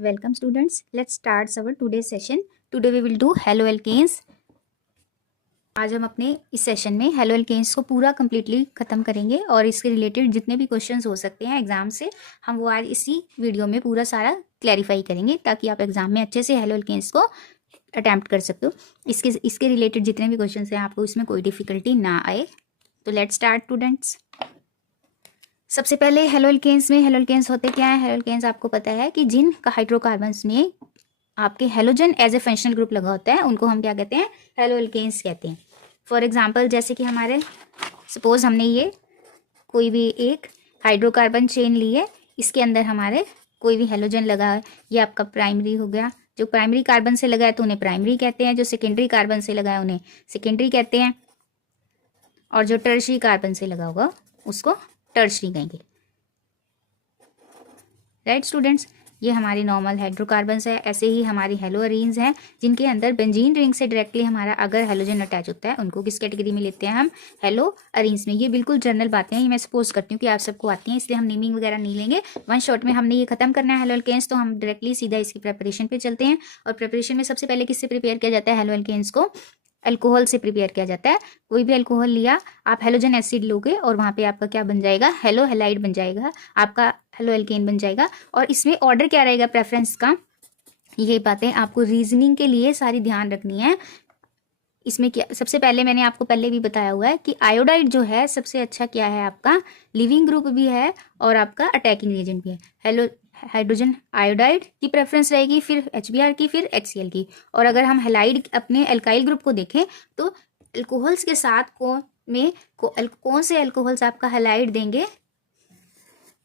Welcome students. Let's start our today's session. Today we will do haloalkanes. आज हम अपने इस सेशन में हेलोअल्केन्स को पूरा कम्प्लीटली ख़त्म करेंगे और इसके रिलेटेड जितने भी क्वेश्चंस हो सकते हैं एग्जाम से हम वो आज इसी वीडियो में पूरा सारा क्लैरिफाई करेंगे ताकि आप एग्जाम में अच्छे से हेलोअल्केन्स को अटैम्प्ट कर सकते हो। इसके रिलेटेड जितने भी क्वेश्चन हैं आपको इसमें कोई डिफ़िकल्टी ना आए। तो लेट्स स्टार्ट स्टूडेंट्स। सबसे पहले हेलोअल्केन्स में हेलोअल्केन्स होते क्या है। हेलोअल्केन्स आपको पता है कि जिन हाइड्रोकार्बन्स में आपके halogen as a functional group लगा होता है उनको हम क्या कहते हैं, हेलोअल्केन्स कहते हैं। फॉर एग्जांपल जैसे कि हमारे सपोज हमने ये कोई भी एक हाइड्रोकार्बन चेन ली है, इसके अंदर हमारे कोई भी हेलोजन लगा है, ये आपका प्राइमरी हो गया। जो प्राइमरी कार्बन से लगा है तो उन्हें प्राइमरी कहते हैं, जो सेकेंडरी कार्बन से लगा है उन्हें सेकेंडरी कहते हैं, और जो टर्शरी कार्बन से लगा होगा उसको टर्शरी कहेंगे। राइट स्टूडेंट्स, ये हमारी नॉर्मल हाइड्रोकार्बन्स है। ऐसे ही हमारी हेलोअरीन्स हैं जिनके अंदर बेंजीन रिंग से डायरेक्टली हमारा अगर हेलोजन अटैच होता है उनको किस कैटेगरी में लेते हैं हम, हेलोअरीन्स में। ये बिल्कुल जनरल बातें हैं, ये मैं सपोज करती हूँ कि आप सबको आती हैं, इसलिए हम नेमिंग वगैरह नहीं लेंगे। वन शॉट में हमने ये खत्म करना है हेलोअल्केन्स, तो हम डायरेक्टली सीधा इसकी प्रिपरेशन पे चलते हैं। और प्रिपरेशन में सबसे पहले किससे प्रिपेयर किया जाता है, हेलोअल्केन्स को अल्कोहल से प्रिपेयर किया जाता है। कोई भी अल्कोहल लिया, आप हेलोजन एसिड लोगे और वहाँ पे आपका क्या बन जाएगा, हेलो हेलाइड बन जाएगा, आपका हेलोअल्केन बन जाएगा। और इसमें ऑर्डर क्या रहेगा प्रेफरेंस का, ये बातें आपको रीजनिंग के लिए सारी ध्यान रखनी है। इसमें क्या सबसे पहले मैंने आपको पहले भी बताया हुआ है कि आयोडाइड जो है सबसे अच्छा क्या है, आपका लिविंग ग्रुप भी है और आपका अटैकिंग एजेंट भी है। हेलो हाइड्रोजन आयोडाइड की प्रेफरेंस रहेगी, फिर HBr की, फिर HCl की। और अगर हम हेलाइड अपने एल्काइल ग्रुप को देखें तो अल्कोहल्स के साथ कौन से अल्कोहल्स आपका हेलाइड देंगे,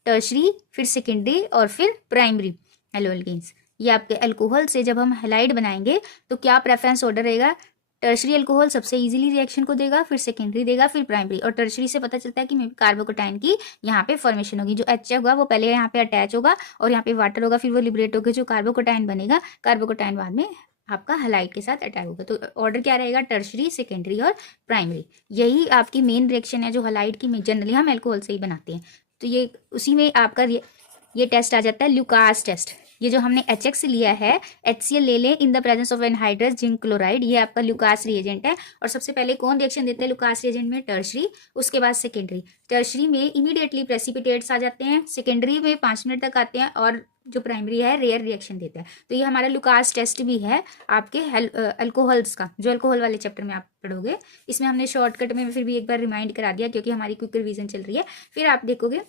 टर्शरी, फिर सेकेंडरी और फिर प्राइमरी हेलोअल्केन्स। ये आपके अल्कोहल से जब हम हेलाइड बनाएंगे तो क्या प्रेफरेंस ऑर्डर रहेगा, टर्शरी अल्कोहल सबसे इजीली रिएक्शन को देगा, फिर सेकेंडरी देगा, फिर प्राइमरी। और टर्शरी से पता चलता है कि कार्बोकेटाइन की यहाँ पे फॉर्मेशन होगी। जो एच होगा वो पहले यहाँ पे अटैच होगा और यहाँ पे वाटर होगा, फिर वो लिबरेट होकर जो कार्बोकेटाइन बनेगा, कार्बोकेटाइन बाद में आपका हेलाइड के साथ अटैक होगा। तो ऑर्डर क्या रहेगा, टर्शरी, सेकेंडरी और प्राइमरी। यही आपकी मेन रिएक्शन है जो हेलाइड की जनरली हम एल्कोहल से ही बनाते हैं। तो ये उसी में आपका ये टेस्ट आ जाता है, ल्यूकास टेस्ट। ये जो हमने HX लिया है, HCl ले लें इन the presence of anhydrous zinc chloride, ये आपका ल्यूकास रिएजेंट है। और सबसे पहले कौन रिएक्शन देते हैं ल्यूकास रिएजेंट में, टर्शरी, उसके बाद सेकेंडरी। टर्शरी में इमीडिएटली प्रेसिपिटेट्स आ जाते हैं, सेकेंडरी में 5 मिनट तक आते हैं, और जो प्राइमरी है रेयर रिएक्शन देता है। तो ये हमारा ल्यूकास टेस्ट भी है आपके अल्कोहल्स का, जो अल्कोहल वाले चैप्टर में आप पढ़ोगे। इसमें हमने शॉर्टकट में फिर भी एक बार रिमाइंड करा दिया क्योंकि हमारी क्विक रिवीजन चल रही है। फिर आप देखोगे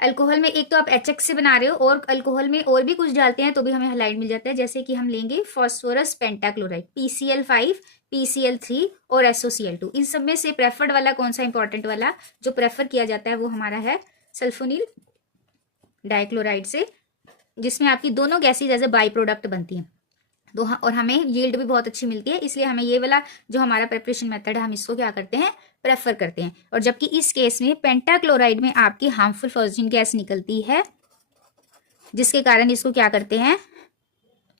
अल्कोहल में एक तो आप HX से बना रहे हो और अल्कोहल में और भी कुछ डालते हैं तो भी हमें हेलाइड मिल जाता है। जैसे कि हम लेंगे फॉस्फोरस पेंटाक्लोराइड, PCl5, PCl3 और SOCl2। इन सब में से प्रेफर्ड वाला कौन सा इंपॉर्टेंट वाला जो प्रेफर किया जाता है वो हमारा है सल्फोनिल डाइक्लोराइड से, जिसमें आपकी दोनों gases as a by product बनती हैं। तो और हमें यील्ड भी बहुत अच्छी मिलती है, इसलिए हमें ये वाला जो हमारा प्रेपरेशन मेथड है हम इसको क्या करते हैं, प्रेफर करते हैं। और जबकि इस केस में पेंटाक्लोराइड में आपकी हार्मफुल फॉस्फेट गैस निकलती है, जिसके कारण इसको क्या करते हैं,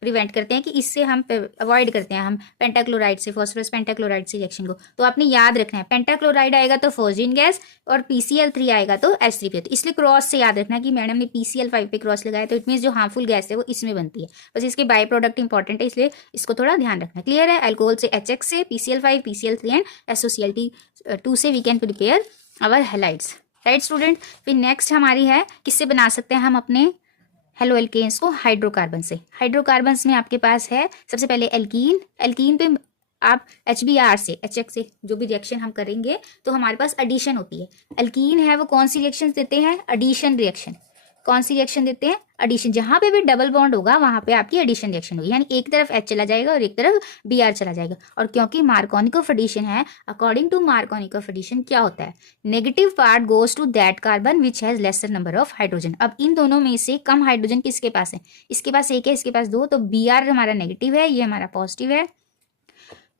प्रिवेंट करते हैं कि इससे हम अवॉइड करते हैं हम पेंटाक्लोराइड से, फॉस्फोरस पेंटाक्लोराइड से रिएक्शन को। तो आपने याद रखना है पेंटाक्लोराइड आएगा तो फॉस्फेट गैस और PCl3 आएगा तो H3P। तो इसलिए क्रॉस से याद रखना कि मैडम ने PCl5 पे क्रॉस लगाया तो इट मीन्स जो हार्मफुल गैस है वो इसमें बनती है। बस इसके बाई प्रोडक्ट इंपॉर्टेंट है, इसलिए इसको थोड़ा ध्यान रखना। क्लियर है, अल्कोहल से HX से, PCl5, PCl3 एंड SOCl2 से we can prepare our halides. Right student, फिर नेक्स्ट हमारी है किससे बना सकते हैं हम अपने हेलोअल्केन्स को, हाइड्रोकार्बन से। हाइड्रोकार्बन्स में आपके पास है सबसे पहले एल्कीन। एल्कीन पे आप HBr से, HX से जो भी रिएक्शन हम करेंगे तो हमारे पास एडिशन होती है। एल्कीन है वो कौन सी रिएक्शन देते हैं, एडिशन रिएक्शन। कौन सी रिएक्शन देते हैं, एडिशन। जहां पे भी डबल बॉन्ड होगा वहां पे आपकी एडिशन रिएक्शन होगी, यानी एक तरफ H चला जाएगा और एक तरफ Br चला जाएगा। और क्योंकि मार्कोनिक ऑफ एडिशन है, according to Markovnikov of addition क्या होता है, negative part goes to that carbon which has lesser number of hydrogen. अब इन दोनों में से कम हाइड्रोजन किसके पास है, इसके पास एक है, इसके पास 2, तो Br हमारा नेगेटिव है, ये हमारा पॉजिटिव है।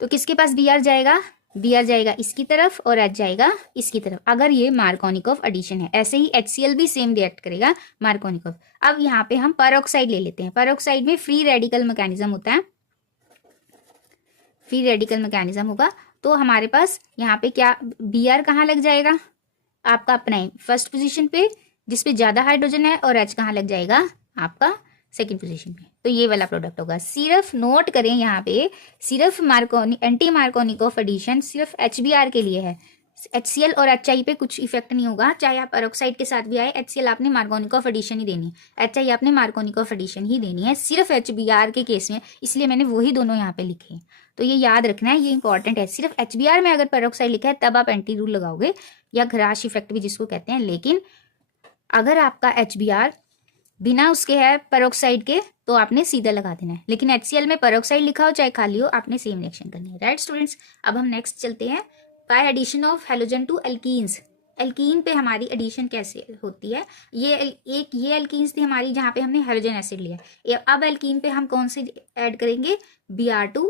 तो किसके पास Br जाएगा, Br जाएगा इसकी तरफ और H जाएगा इसकी तरफ, अगर ये मार्कोनिक ऑफ एडिशन है। ऐसे ही HCl भी सेम रिएक्ट करेगा मार्कोनिक ऑफ। अब यहाँ पे हम पेरोक्साइड ले लेते हैं। पेरोक्साइड में फ्री रेडिकल मैकेनिज्म होता है, फ्री रेडिकल मैकेनिज्म होगा। तो हमारे पास यहाँ पे क्या, Br कहाँ लग जाएगा, आपका अपना फर्स्ट पोजीशन पे जिसपे ज्यादा हाइड्रोजन है, और H कहाँ लग जाएगा, आपका सेकंड पोजीशन पे। तो ये वाला प्रोडक्ट होगा। सिर्फ नोट करें यहाँ पे, सिर्फ मार्कोनी एंटी मार्कोनिकोव एडिशन सिर्फ HBr के लिए है। HCl और HI पे कुछ इफेक्ट नहीं होगा, चाहे आप पेरोक्साइड के साथ भी आए। HCl आपने मार्कोनिकोव एडिशन ही देनी है, HI आपने मार्कोनिकोव एडिशन ही देनी है सिर्फ HBr के केस में, इसलिए मैंने वही दोनों यहाँ पे लिखे हैं। तो ये याद रखना है, ये इंपॉर्टेंट है। सिर्फ HBr में अगर पेरोक्साइड लिखा है तब आप एंटी रूल लगाओगे, या घराश इफेक्ट भी जिसको कहते हैं। लेकिन अगर आपका HBr बिना उसके है पेरोक्साइड के, तो आपने सीधा लगा देना है। लेकिन HCl में पेरोक्साइड लिखा हो चाहे खाली हो, आपने सेम रिएक्शन करनी है। राइट स्टूडेंट्स, अब हम नेक्स्ट चलते हैं। By addition of halogen to alkenes, alkene पे हमारी एडिशन कैसे होती है। ये एल्कीन्स थी हमारी जहाँ पे हमने हेलोजन एसिड लिया। अब एल्कीन पे हम कौन से ऐड करेंगे, Br2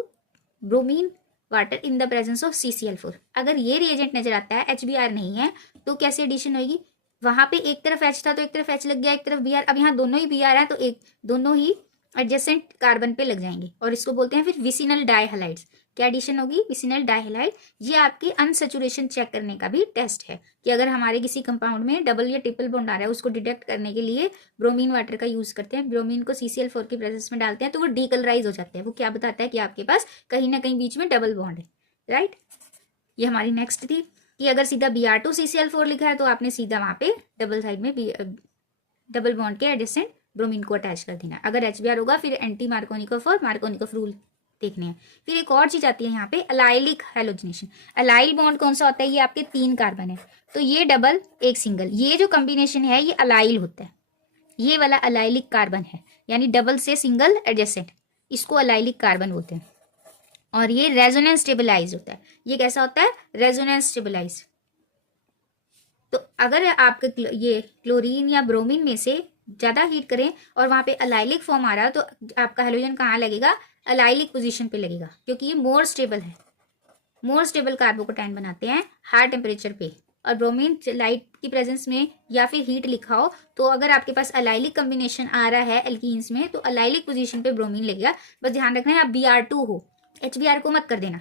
bromine water in the presence of CCl4। अगर ये रिएजेंट नजर आता है, HBr नहीं है, तो कैसे एडिशन होगी। वहां पे एक तरफ H था तो एक तरफ H लग गया, एक तरफ Br। अब यहाँ दोनों ही Br है तो एक दोनों ही एडजेसेंट कार्बन पे लग जाएंगे, और इसको बोलते हैं फिर विसिनल डाइहैलाइड्स। क्या एडिशन होगी, विसिनल डाइहैलाइड। ये आपकी अनसैचुरेशन चेक करने का भी टेस्ट है, कि अगर हमारे किसी कंपाउंड में डबल या ट्रिपल बॉन्ड आ रहा है, उसको डिटेक्ट करने के लिए ब्रोमीन वाटर का यूज करते हैं। ब्रोमीन को CCl4 की प्रेजेंस में डालते हैं तो वो डीकलराइज हो जाते हैं। वो क्या बताता है कि आपके पास कहीं ना कहीं बीच में डबल बॉन्ड है। राइट, ये हमारी नेक्स्ट थी कि अगर सीधा Br2 CCl4 लिखा है तो आपने सीधा वहां पे डबल साइड में डबल बॉन्ड के एडजेसेंट ब्रोमीन को अटैच कर देना। अगर HBr होगा फिर एंटी मार्कोनिकोव और मार्कोनिकोव रूल देखने हैं। फिर एक और चीज आती है यहाँ पे, अलाइलिक हेलोजिनेशन। अलाइल बॉन्ड कौन सा होता है, ये आपके 3 कार्बन है, तो ये डबल एक सिंगल, ये जो कॉम्बिनेशन है ये अलाइल होता है। ये वाला अलाइलिक कार्बन है, यानी डबल से सिंगल एडजेसेंट, इसको अलाइलिक कार्बन बोलते हैं। और ये रेजोनेंस स्टेबलाइज होता है। ये कैसा होता है, रेजोनेंस स्टेबलाइज। तो अगर आपके ये क्लोरीन या ब्रोमीन में से ज्यादा हीट करें और वहां पे अलाइलिक फॉर्म आ रहा है, तो आपका हेलोजन कहाँ लगेगा, अलाइलिक पोजीशन पे लगेगा, क्योंकि ये मोर स्टेबल है। मोर स्टेबल कार्बोकेटाइन बनाते हैं हाई टेम्परेचर पे। और ब्रोमीन लाइट की प्रेजेंस में या फिर हीट लिखा हो, तो अगर आपके पास अलाइलिक कॉम्बिनेशन आ रहा है एल्कीन्स में, तो अलाइलिक पोजीशन पे ब्रोमीन लगेगा। बस ध्यान रखना है आप Br2 हो, HBr को मत कर देना।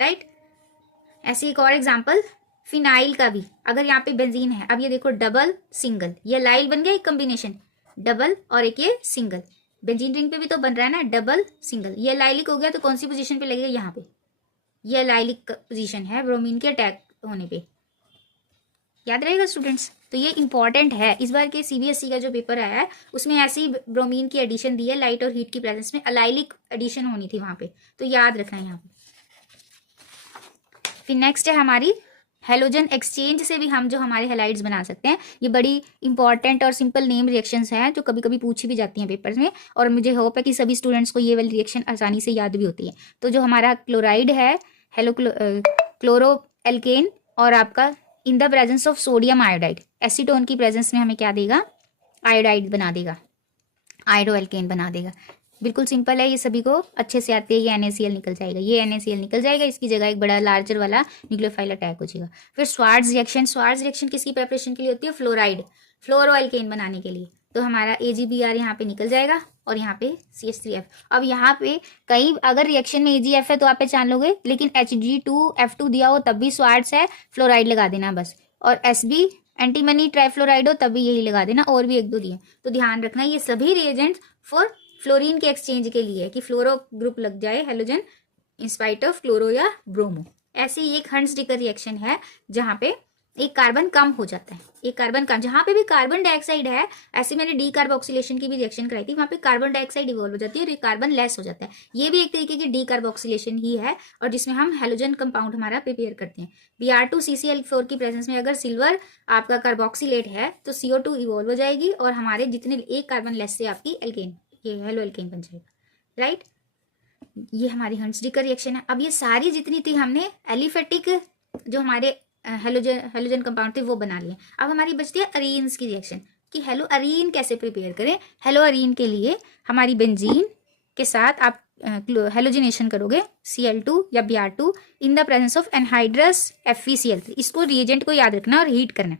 राइट, ऐसे एक और एग्जाम्पल फिनाइल का भी, अगर यहाँ पे बेंजीन है, अब ये देखो डबल सिंगल, ये लाइल बन गया एक कॉम्बिनेशन, डबल और एक ये सिंगल। बेंजीन रिंग पे भी तो बन रहा है ना डबल सिंगल, ये लाइलिक हो गया तो कौन सी पोजीशन पे लगेगा, यहाँ पे। ये लाइलिक पोजीशन है ब्रोमीन के अटैक होने पे, याद रहेगा स्टूडेंट्स। तो ये इंपॉर्टेंट है। इस बार के CBSE का जो पेपर आया है उसमें ऐसी ब्रोमीन की एडिशन दी है, लाइट और हीट की प्रेजेंस में अलाइलिक एडिशन होनी थी वहां पे, तो याद रखना है यहाँ पे। फिर नेक्स्ट है हमारी हेलोजन एक्सचेंज से भी हम जो हमारे हेलाइड्स बना सकते हैं। ये बड़ी इंपॉर्टेंट और सिंपल नेम रिएक्शंस हैं जो कभी कभी पूछी भी जाती हैं पेपर्स में, और मुझे होप है कि सभी स्टूडेंट्स को ये वाली रिएक्शन आसानी से याद भी होती है। तो जो हमारा क्लोराइड है, क्लोरो एल्केन, और आपका इन the presence of sodium iodide, acetone की प्रेजेंस में हमें क्या देगा, आयोडाइड बना देगा, आयोडो एल्केन बना देगा। बिल्कुल सिंपल है, ये सभी को अच्छे से आते हैं। ये NaCl निकल जाएगा, ये NaCl निकल जाएगा, इसकी जगह एक बड़ा लार्जर वाला न्यूक्लियोफाइल अटैक हो जाएगा। फिर स्वार्ट्ज रिएक्शन, स्वार्ट्ज रिएक्शन किसकी प्रिपरेशन के लिए होती है, फ्लोराइड, फ्लोरो एल्केन बनाने के लिए। तो हमारा AgBr यहाँ पे निकल जाएगा और यहाँ पे CH3F। अब यहाँ पे कहीं अगर रिएक्शन में AgF है तो आप पहचान लोगे, लेकिन Hg2F2 दिया हो तब भी स्वार्ट्स है, फ्लोराइड लगा देना बस। और SB एंटीमनी ट्राइफ्लोराइड हो तब भी यही लगा देना, और भी 1-2 दिए। तो ध्यान रखना ये सभी रिएजेंट्स फॉर फ्लोरीन के एक्सचेंज के लिए, कि फ्लोरो ग्रुप लग जाए हेलोजन इंस्पाइट ऑफ क्लोरो या ब्रोमो। ऐसे ही एक हंट्स-डिकर रिएक्शन है जहां पे एक कार्बन कम हो जाता है, एक कार्बन कम, जहां पे भी कार्बन डाइऑक्साइड है, ऐसे मैंने डीकार्बोक्सिलेशन की भी रिएक्शन कराई थी, वहां पे कार्बन डाइऑक्साइड इवॉल्व हो जाती है और एक कार्बन लेस हो जाता है। ये भी एक तरीके की डीकार्बोक्सिलेशन ही है, और जिसमें हम हेलोजन कंपाउंड हमारा प्रिपेयर करते हैं। Br2 CCl4 की प्रेजेंस में अगर सिल्वर आपका कार्बोक्सिलेट है तो CO2 इवॉल्व हो जाएगी, और हमारे जितने एक कार्बन लेस से आपकी एल्केन, ये हेलो एल्केन बन जाएगा। राइट, ये हमारी हंट्स-डिकर रिएक्शन है। अब ये सारी जितनी थी हमने एलिफेटिक जो हमारे हेलोजन कंपाउंड थे वो बना लिए। अब हमारी बचती है अरीन्स की रिएक्शन, कि हेलो अरीन कैसे प्रिपेयर करें। हेलो अरीन के लिए हमारी बेंजीन के साथ आप हेलोजिनेशन करोगे Cl2 या Br2 in the presence of anhydrous FeCl3। इसको रिएजेंट को याद रखना और हीट करना।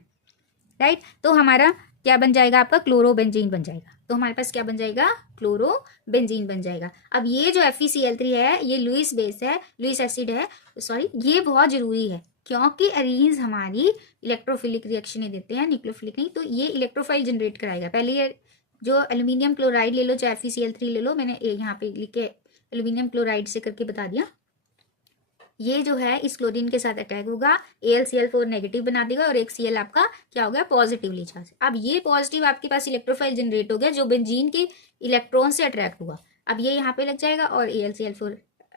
राइट, तो हमारा क्या बन जाएगा, आपका क्लोरोबेंजीन बन जाएगा। तो हमारे पास क्या बन जाएगा, क्लोरोबेंजीन बन जाएगा। अब ये जो FeCl3 है ये लुईस बेस है, लुईस एसिड है, सॉरी, ये बहुत जरूरी है क्योंकि अरीन्स हमारी इलेक्ट्रोफिलिक रिएक्शन ही देते हैं, न्यूक्लियोफिलिक नहीं। तो ये इलेक्ट्रोफाइल जनरेट कराएगा। पहले ये जो एल्यूमिनियम क्लोराइड ले लो चाहे FeCl3 ले लो, मैंने यहाँ पे लिख के एल्यूमिनियम क्लोराइड से करके बता दिया। ये जो है इस क्लोरीन के साथ अटैक होगा, AlCl4 नेगेटिव बना देगा और एक Cl आपका क्या हो गया, पॉजिटिवली चार्ज। अब ये पॉजिटिव आपके पास इलेक्ट्रोफाइल जनरेट हो गया जो बेंजीन के इलेक्ट्रॉन से अट्रैक्ट हुआ। अब ये यहाँ पे लग जाएगा और AlCl4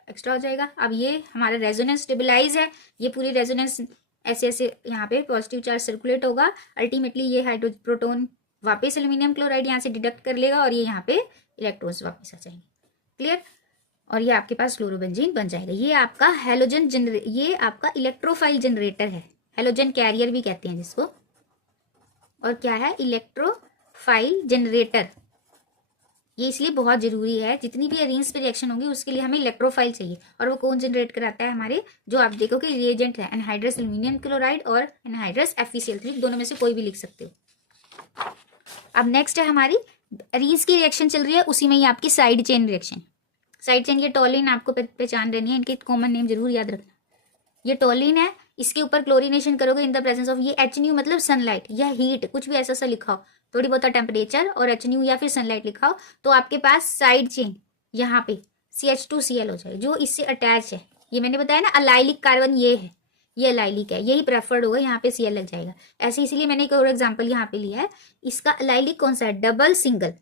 एक्स्ट्रा हो जाएगा। अब ये हमारा रेजोनेंस स्टेबलाइज है, ये पूरी रेजोनेंस ऐसे ऐसे यहाँ पे पॉजिटिव चार्ज सर्कुलेट होगा। अल्टीमेटली ये हाइड्रोजन प्रोटोन वापस एल्यूमिनियम क्लोराइड यहाँ से डिडक्ट कर लेगा और ये यहाँ पे इलेक्ट्रॉन्स वापस आ जाएंगे। क्लियर? और ये आपके पास क्लोरोबेंजीन बन जाएगा। ये आपका हैलोजन ये आपका इलेक्ट्रोफाइल जनरेटर है, हैलोजन कैरियर भी कहते हैं जिसको। और क्या है, इलेक्ट्रोफाइल जनरेटर। ये इसलिए बहुत जरूरी है, जितनी भी अरेंज पे रिएक्शन होगी उसके लिए हमें इलेक्ट्रोफाइल चाहिए। और वो कौन जनरेट कराता है, हमारे जो आप देखो कि रिएजेंट है एनहाइड्रस एल्यूमिनियम क्लोराइड और एनहाइड्रस FeCl3, दोनों में से कोई भी लिख सकते हो। अब नेक्स्ट है हमारी अरेंज की रिएक्शन चल रही है, उसी में ही आपकी side chain reaction. Side chain, ये टॉलिन आपको पहचान रहनी है, इनके कॉमन नेम जरूर याद रखना। ये टॉलिन है, इसके ऊपर क्लोरीनेशन करोगे इन द प्रेजेंस ऑफ, ये HNu मतलब सनलाइट या हीट, कुछ भी ऐसा सा लिखा हो, थोड़ी बहुत टेम्परेचर और HNu या फिर सनलाइट लिखा हो, तो आपके पास साइड चेन यहाँ पे CH2Cl हो जाएगा जो इससे अटैच है। ये मैंने बताया ना अलाइलिक कार्बन ये है, ये अलाइलिक है, यही प्रेफर्ड होगा, यहाँ पे Cl लग जाएगा। ऐसे इसीलिए मैंने एक और एग्जाम्पल यहाँ पे लिया है। इसका अलाइलिक कौन सा है, डबल सिंगल,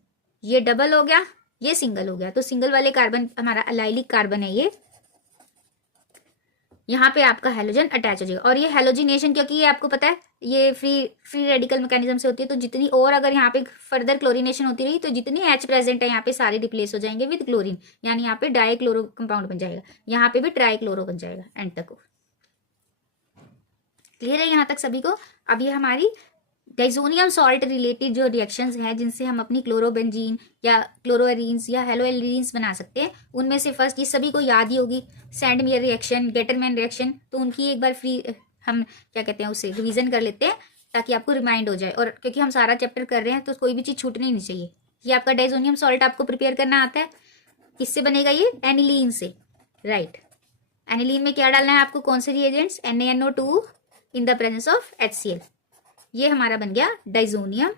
ये डबल हो गया, ये सिंगल हो गया, तो सिंगल वाले कार्बन हमारा अलाइलिक कार्बन है ये। यहाँ पे आपका हैलोजन अटैच हो जाएगा। और ये हैलोजिनेशन, क्योंकि ये आपको पता है ये फ्री रेडिकल मैकेनिज्म से होती है, तो जितनी और अगर यहाँ पे फर्दर क्लोरीनेशन होती रही तो जितनी H प्रेजेंट है यहाँ पे सारे रिप्लेस हो जाएंगे विद क्लोरीन, यानी यहाँ पे डाइक्लोरो कंपाउंड बन जाएगा, यहाँ पे भी ट्राइक्लोरो बन जाएगा एंड तक। क्लियर है यहाँ तक सभी को? अब ये हमारी डाइजोनियम सॉल्ट रिलेटेड जो रिएक्शंस हैं जिनसे हम अपनी क्लोरोबेंजीन या क्लोरोएरीन्स या हेलोएरीन्स बना सकते हैं, उनमें से फर्स्ट ये सभी को याद ही होगी, सैंडमेयर रिएक्शन, गेटरमैन रिएक्शन। तो उनकी एक बार फ्री हम क्या कहते हैं उसे रिवीजन कर लेते हैं ताकि आपको रिमाइंड हो जाए। और क्योंकि हम सारा चैप्टर कर रहे हैं तो कोई भी चीज़ छूटनी नहीं चाहिए। ये आपका डाइजोनियम सॉल्ट आपको प्रिपेयर करना आता है, किससे बनेगा ये, एनिलीन से, राइट। एनिलीन में क्या डालना है आपको, कौन से reagents, NaNO2 in the presence of HCl। ये हमारा बन गया डाइजोनियम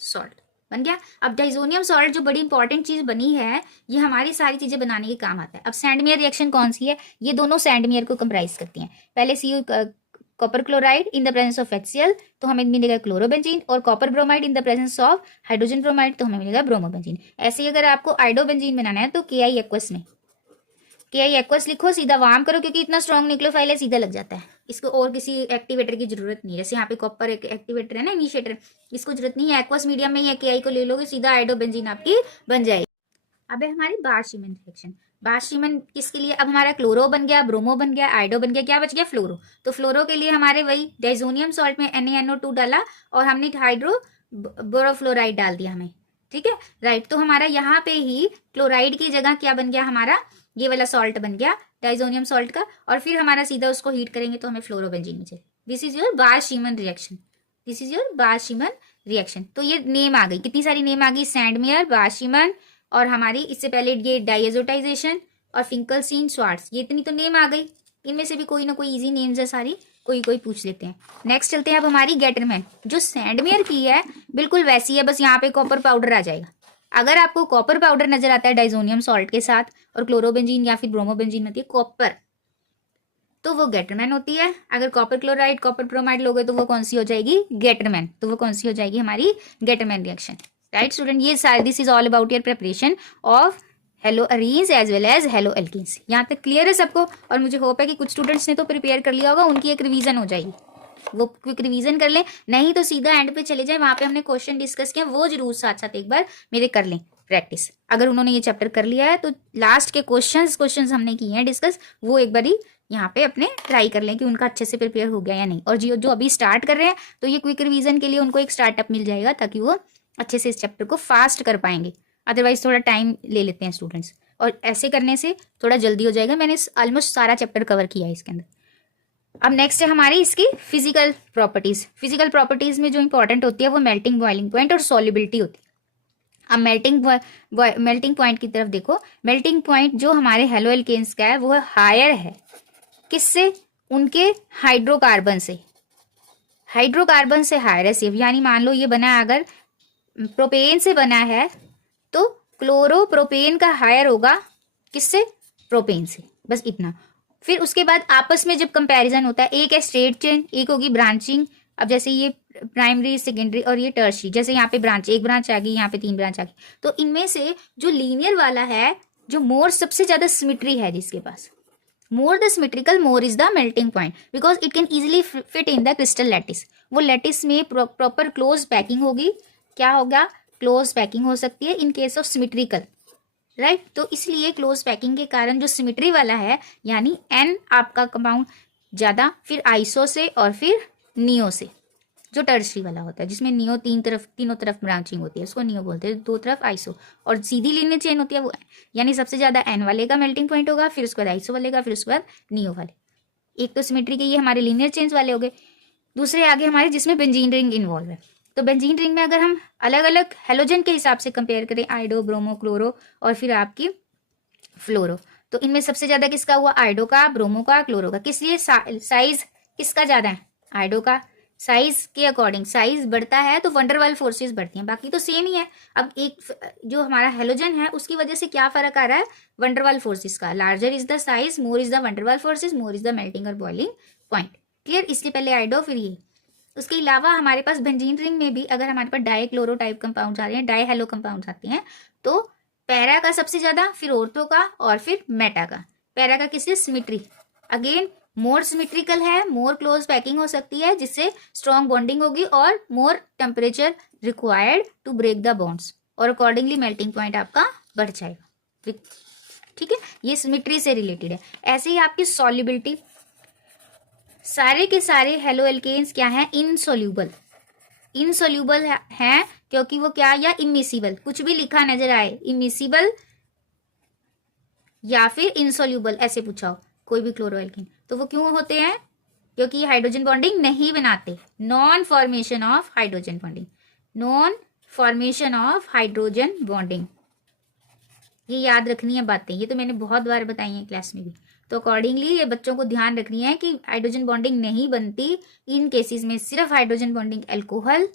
सॉल्ट बन गया। अब डाइजोनियम सॉल्ट जो बड़ी इंपॉर्टेंट चीज बनी है, ये हमारी सारी चीजें बनाने के काम आता है। अब सैंडमेयर रिएक्शन कौन सी है, ये दोनों सैंडमेयर को कंप्राइज करती हैं। पहले सी copper chloride in the presence of HCl तो हमें मिलेगा क्लोरोबेंजीन, और copper bromide in the presence of hydrogen bromide तो हमें मिलेगा ब्रोमोबेंजीन। ऐसे ही अगर आपको आइडोबेंजीन बनाना है तो Ki एक्वस में, Ki एक्वस लिखो, सीधा वार्म करो, क्योंकि इतना स्ट्रॉन्ग न्यूक्लियोफाइल है, सीधा लग जाता है। इसको और किसी एक्टिवेटर की जरूरत नहीं है, जैसे यहाँ पे कॉपर एक एक्टिवेटर है ना, इनिशिएटर, इसको जरूरत नहीं है। एक्वस मीडियम में ही Ki को ले लोगे, सीधा आइडोबेंजीन आपकी बन जाएगी। अब है हमारी बार-शीमन रिएक्शन। बार-शीमन किसके लिए, अब हमारा क्लोरो बन गया, ब्रोमो बन गया, आइडो बन गया, क्या बच गया, फ्लोरो। तो फ्लोरो के लिए हमारे वही डाइजोनियम सॉल्ट में NaNO2 डाला और हमने हाइड्रो बोरोफ्लोराइड डाल दिया हमें, ठीक है, राइट। तो हमारा यहाँ पे ही क्लोराइड की जगह क्या बन गया, हमारा ये वाला सॉल्ट बन गया डाइजोनियम सॉल्ट का, और फिर हमारा सीधा उसको हीट करेंगे तो हमें फ्लोरोबेंजीन मिलेगा। This is your Balz Schiemann reaction, this is your Balz Schiemann reaction. तो ये नेम आ गई, कितनी सारी नेम आ गई, सैंडमेयर, बार-शीमन, और हमारी इससे पहले ये डाइएजोटाइजेशन और फिंकलस्टीन श्वार्ट्ज, ये इतनी तो नेम आ गई। इनमें से भी कोई ना कोई इजी नेम्स है सारी, कोई कोई पूछ लेते हैं। नेक्स्ट चलते हैं अब हमारी गेटरमैन, जो सैंडमेयर की है बिल्कुल वैसी है, बस यहाँ पे कॉपर पाउडर आ जाएगा। अगर आपको कॉपर पाउडर नजर आता है डाइजोनियम सॉल्ट के साथ और क्लोरोबेंजीन या फिर ब्रोमोबेंजीन में होती है कॉपर, तो वो गेटरमैन होती है। अगर कॉपर क्लोराइड, कॉपर ब्रोमाइड लोगे तो वो कौन सी हो जाएगी, गेटरमैन, तो वो कौन सी हो जाएगी, हमारी गेटरमैन रिएक्शन, राइट स्टूडेंट। ये सारी this is all about your preparation of haloarenes as well as haloalkenes. यहाँ तक क्लियर है सबको? और मुझे होप है कि कुछ स्टूडेंट्स ने तो प्रिपेयर कर लिया होगा, उनकी एक रिवीजन हो जाएगी, वो क्विक रिवीजन कर लें, नहीं तो सीधा एंड पे चले जाए, वहां पे हमने क्वेश्चन डिस्कस किया, वो जरूर साथ साथ एक बार मेरे कर लें प्रैक्टिस। अगर उन्होंने ये चैप्टर कर लिया है तो लास्ट के क्वेश्चंस हमने किए हैं डिस्कस, वो एक बारी यहाँ पे अपने ट्राई कर लें कि उनका अच्छे से प्रिपेयर हो गया या नहीं। और जो अभी स्टार्ट कर रहे हैं तो ये क्विक रिवीजन के लिए उनको एक स्टार्टअप मिल जाएगा ताकि वो अच्छे से इस चैप्टर को फास्ट कर पाएंगे। अदरवाइज थोड़ा टाइम ले लेते हैं स्टूडेंट्स, और ऐसे करने से थोड़ा जल्दी हो जाएगा। मैंने ऑलमोस्ट सारा चैप्टर कवर किया है इसके अंदर। अब नेक्स्ट है हमारी इसकी फिजिकल प्रॉपर्टीज। फिजिकल प्रॉपर्टीज में जो इंपॉर्टेंट होती है वो मेल्टिंग, बॉइलिंग पॉइंट और सॉल्युबिलिटी होती है। अब मेल्टिंग पॉइंट की तरफ देखो, मेल्टिंग पॉइंट जो हमारे हेलोएल्केन्स का है वो हायर है, किससे, उनके हाइड्रोकार्बन से, हाइड्रोकार्बन से हायर है सिर्फ। यानी मान लो ये बना है अगर प्रोपेन से बना है तो क्लोरोप्रोपेन का हायर होगा किससे, प्रोपेन से, बस इतना। फिर उसके बाद आपस में जब कंपैरिजन होता है, एक है स्ट्रेट चेन, एक होगी ब्रांचिंग। अब जैसे ये प्राइमरी, सेकेंडरी और ये टर्शियरी, जैसे यहाँ पे ब्रांच, एक ब्रांच आ गई, यहाँ पे 3 ब्रांच आ गई, तो इनमें से जो लीनियर वाला है, जो मोर सबसे ज्यादा सिमेट्री है जिसके पास, more the symmetrical more is the melting point, because it can easily fit in the crystal lattice. वो लैटिस में प्रॉपर क्लोज पैकिंग होगी, क्या होगा, क्लोज पैकिंग हो सकती है in case of symmetrical, right. तो इसलिए क्लोज पैकिंग के कारण जो सिमेट्री वाला है, यानी एन आपका कंपाउंड ज्यादा, फिर आइसो से और फिर नियो से, जो टर्शरी वाला होता है जिसमें नियो तीनों तरफ ब्रांचिंग होती है, उसको नियो बोलते हैं, 2 तरफ आइसो, और सीधी लीनियर चेन होती है वो, यानी सबसे ज्यादा एन वाले का मेल्टिंग पॉइंट होगा, फिर उसके बाद आइसो वाले का, फिर उसके बाद नियो वाले। एक तो सिमेट्री के ये हमारे लीनियर चेन्स वाले हो गए। दूसरे आगे हमारे जिसमें बेंजीन रिंग इन्वॉल्व है, तो बेंजीन रिंग में अगर हम अलग अलग हेलोजन के हिसाब से कंपेयर करें, आइडो, ब्रोमो, क्लोरो और फिर आपकी फ्लोरो, तो इनमें सबसे ज्यादा किसका हुआ, आइडो का, ब्रोमो का, क्लोरो का। किस लिए, साइज किसका ज्यादा है, आइडो का। साइज के अकॉर्डिंग साइज बढ़ता है तो वंडरवाल फोर्सेस बढ़ती हैं, बाकी तो सेम ही है। अब एक जो हमारा हेलोजन है उसकी वजह से क्या फर्क आ रहा है, वंडरवाल फोर्सेस का, larger is the size, more is the van der Waals forces, more is the melting और बॉइलिंग पॉइंट। क्लियर, इसलिए पहले आइडो फिर ये। उसके अलावा हमारे पास बेंजीन रिंग में भी अगर हमारे पास डाई क्लोरो टाइप कंपाउंड आ रहे हैं, डाई हेलो कंपाउंड आते हैं, तो पैरा का सबसे ज्यादा, फिर ऑर्थो का और फिर मेटा का। पैरा का किससे, सिमेट्री, अगेन मोर सिमेट्रिकल है, मोर क्लोज पैकिंग हो सकती है जिससे स्ट्रॉन्ग बॉन्डिंग होगी, और more temperature required to break the bonds, और अकॉर्डिंगली मेल्टिंग पॉइंट आपका बढ़ जाएगा। ठीक है, ये सिमेट्री से रिलेटेड है। ऐसे ही आपकी सॉल्युबिलिटी, सारे के सारे हेलो एल्केन्स क्या है, इनसोल्यूबल, इनसोल्यूबल है क्योंकि वो क्या, या इमिसिबल, कुछ भी लिखा नजर आए, इमिसिबल या फिर इनसोल्यूबल ऐसे पूछा हो कोई भी क्लोरो एल्केन, तो वो क्यों होते हैं, क्योंकि हाइड्रोजन बॉन्डिंग नहीं बनाते, non formation of hydrogen bonding, non formation of hydrogen bonding. ये याद रखनी है बातें, ये तो मैंने बहुत बार बताई है क्लास में भी। तो अकॉर्डिंगली ये बच्चों को ध्यान रखनी है कि हाइड्रोजन बॉन्डिंग नहीं बनती इन केसेस में, सिर्फ हाइड्रोजन बॉन्डिंग अल्कोहल,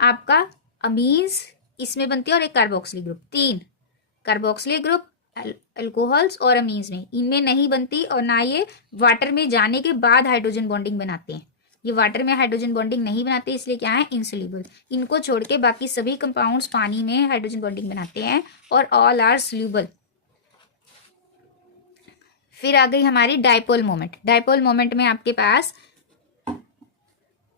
आपका अमीन्स इसमें बनती है, और एक carboxylic group, 3 carboxylic group alcohols और अमीन्स में, इनमें नहीं बनती, और ना ये वाटर में जाने के बाद हाइड्रोजन बॉन्डिंग बनाते हैं, ये वाटर में हाइड्रोजन बॉन्डिंग नहीं बनाते, इसलिए क्या है, इनसोल्यूबल। इनको छोड़ के बाकी सभी कंपाउंड्स पानी में हाइड्रोजन बॉन्डिंग बनाते हैं, और ऑल आर सोल्यूबल। फिर आ गई हमारी डायपोल मोमेंट। डायपोल मोमेंट में आपके पास,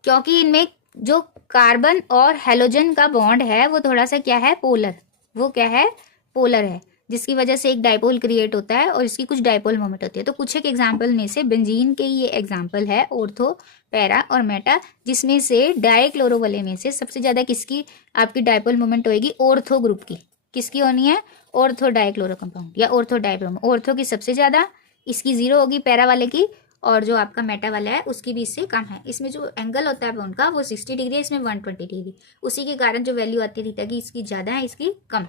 क्योंकि इनमें जो कार्बन और हेलोजन का बॉन्ड है वो थोड़ा सा क्या है, पोलर, वो क्या है, पोलर है, जिसकी वजह से एक डायपोल क्रिएट होता है और इसकी कुछ डायपोल मोमेंट होती है। तो कुछ एक एग्जाम्पल में से बेंजीन के ये एग्जाम्पल है, ऑर्थो, पैरा और मेटा, जिसमें से डाइक्लोरो वाले में से सबसे ज्यादा किसकी आपकी डायपोल मोमेंट होगी, ऑर्थो ग्रुप की। किसकी होनी है, ऑर्थो डाइक्लोरो कंपाउंड या ऑर्थो डाइब्रोमो, ऑर्थो की सबसे ज्यादा, इसकी 0 होगी पैरा वाले की, और जो आपका मेटा वाला है उसकी भी इससे कम है। इसमें जो एंगल होता है बॉन्ड का वो 60 डिग्री है, इसमें 120 डिग्री, उसी के कारण जो वैल्यू आती है थीटा की, इसकी ज्यादा है, इसकी कम,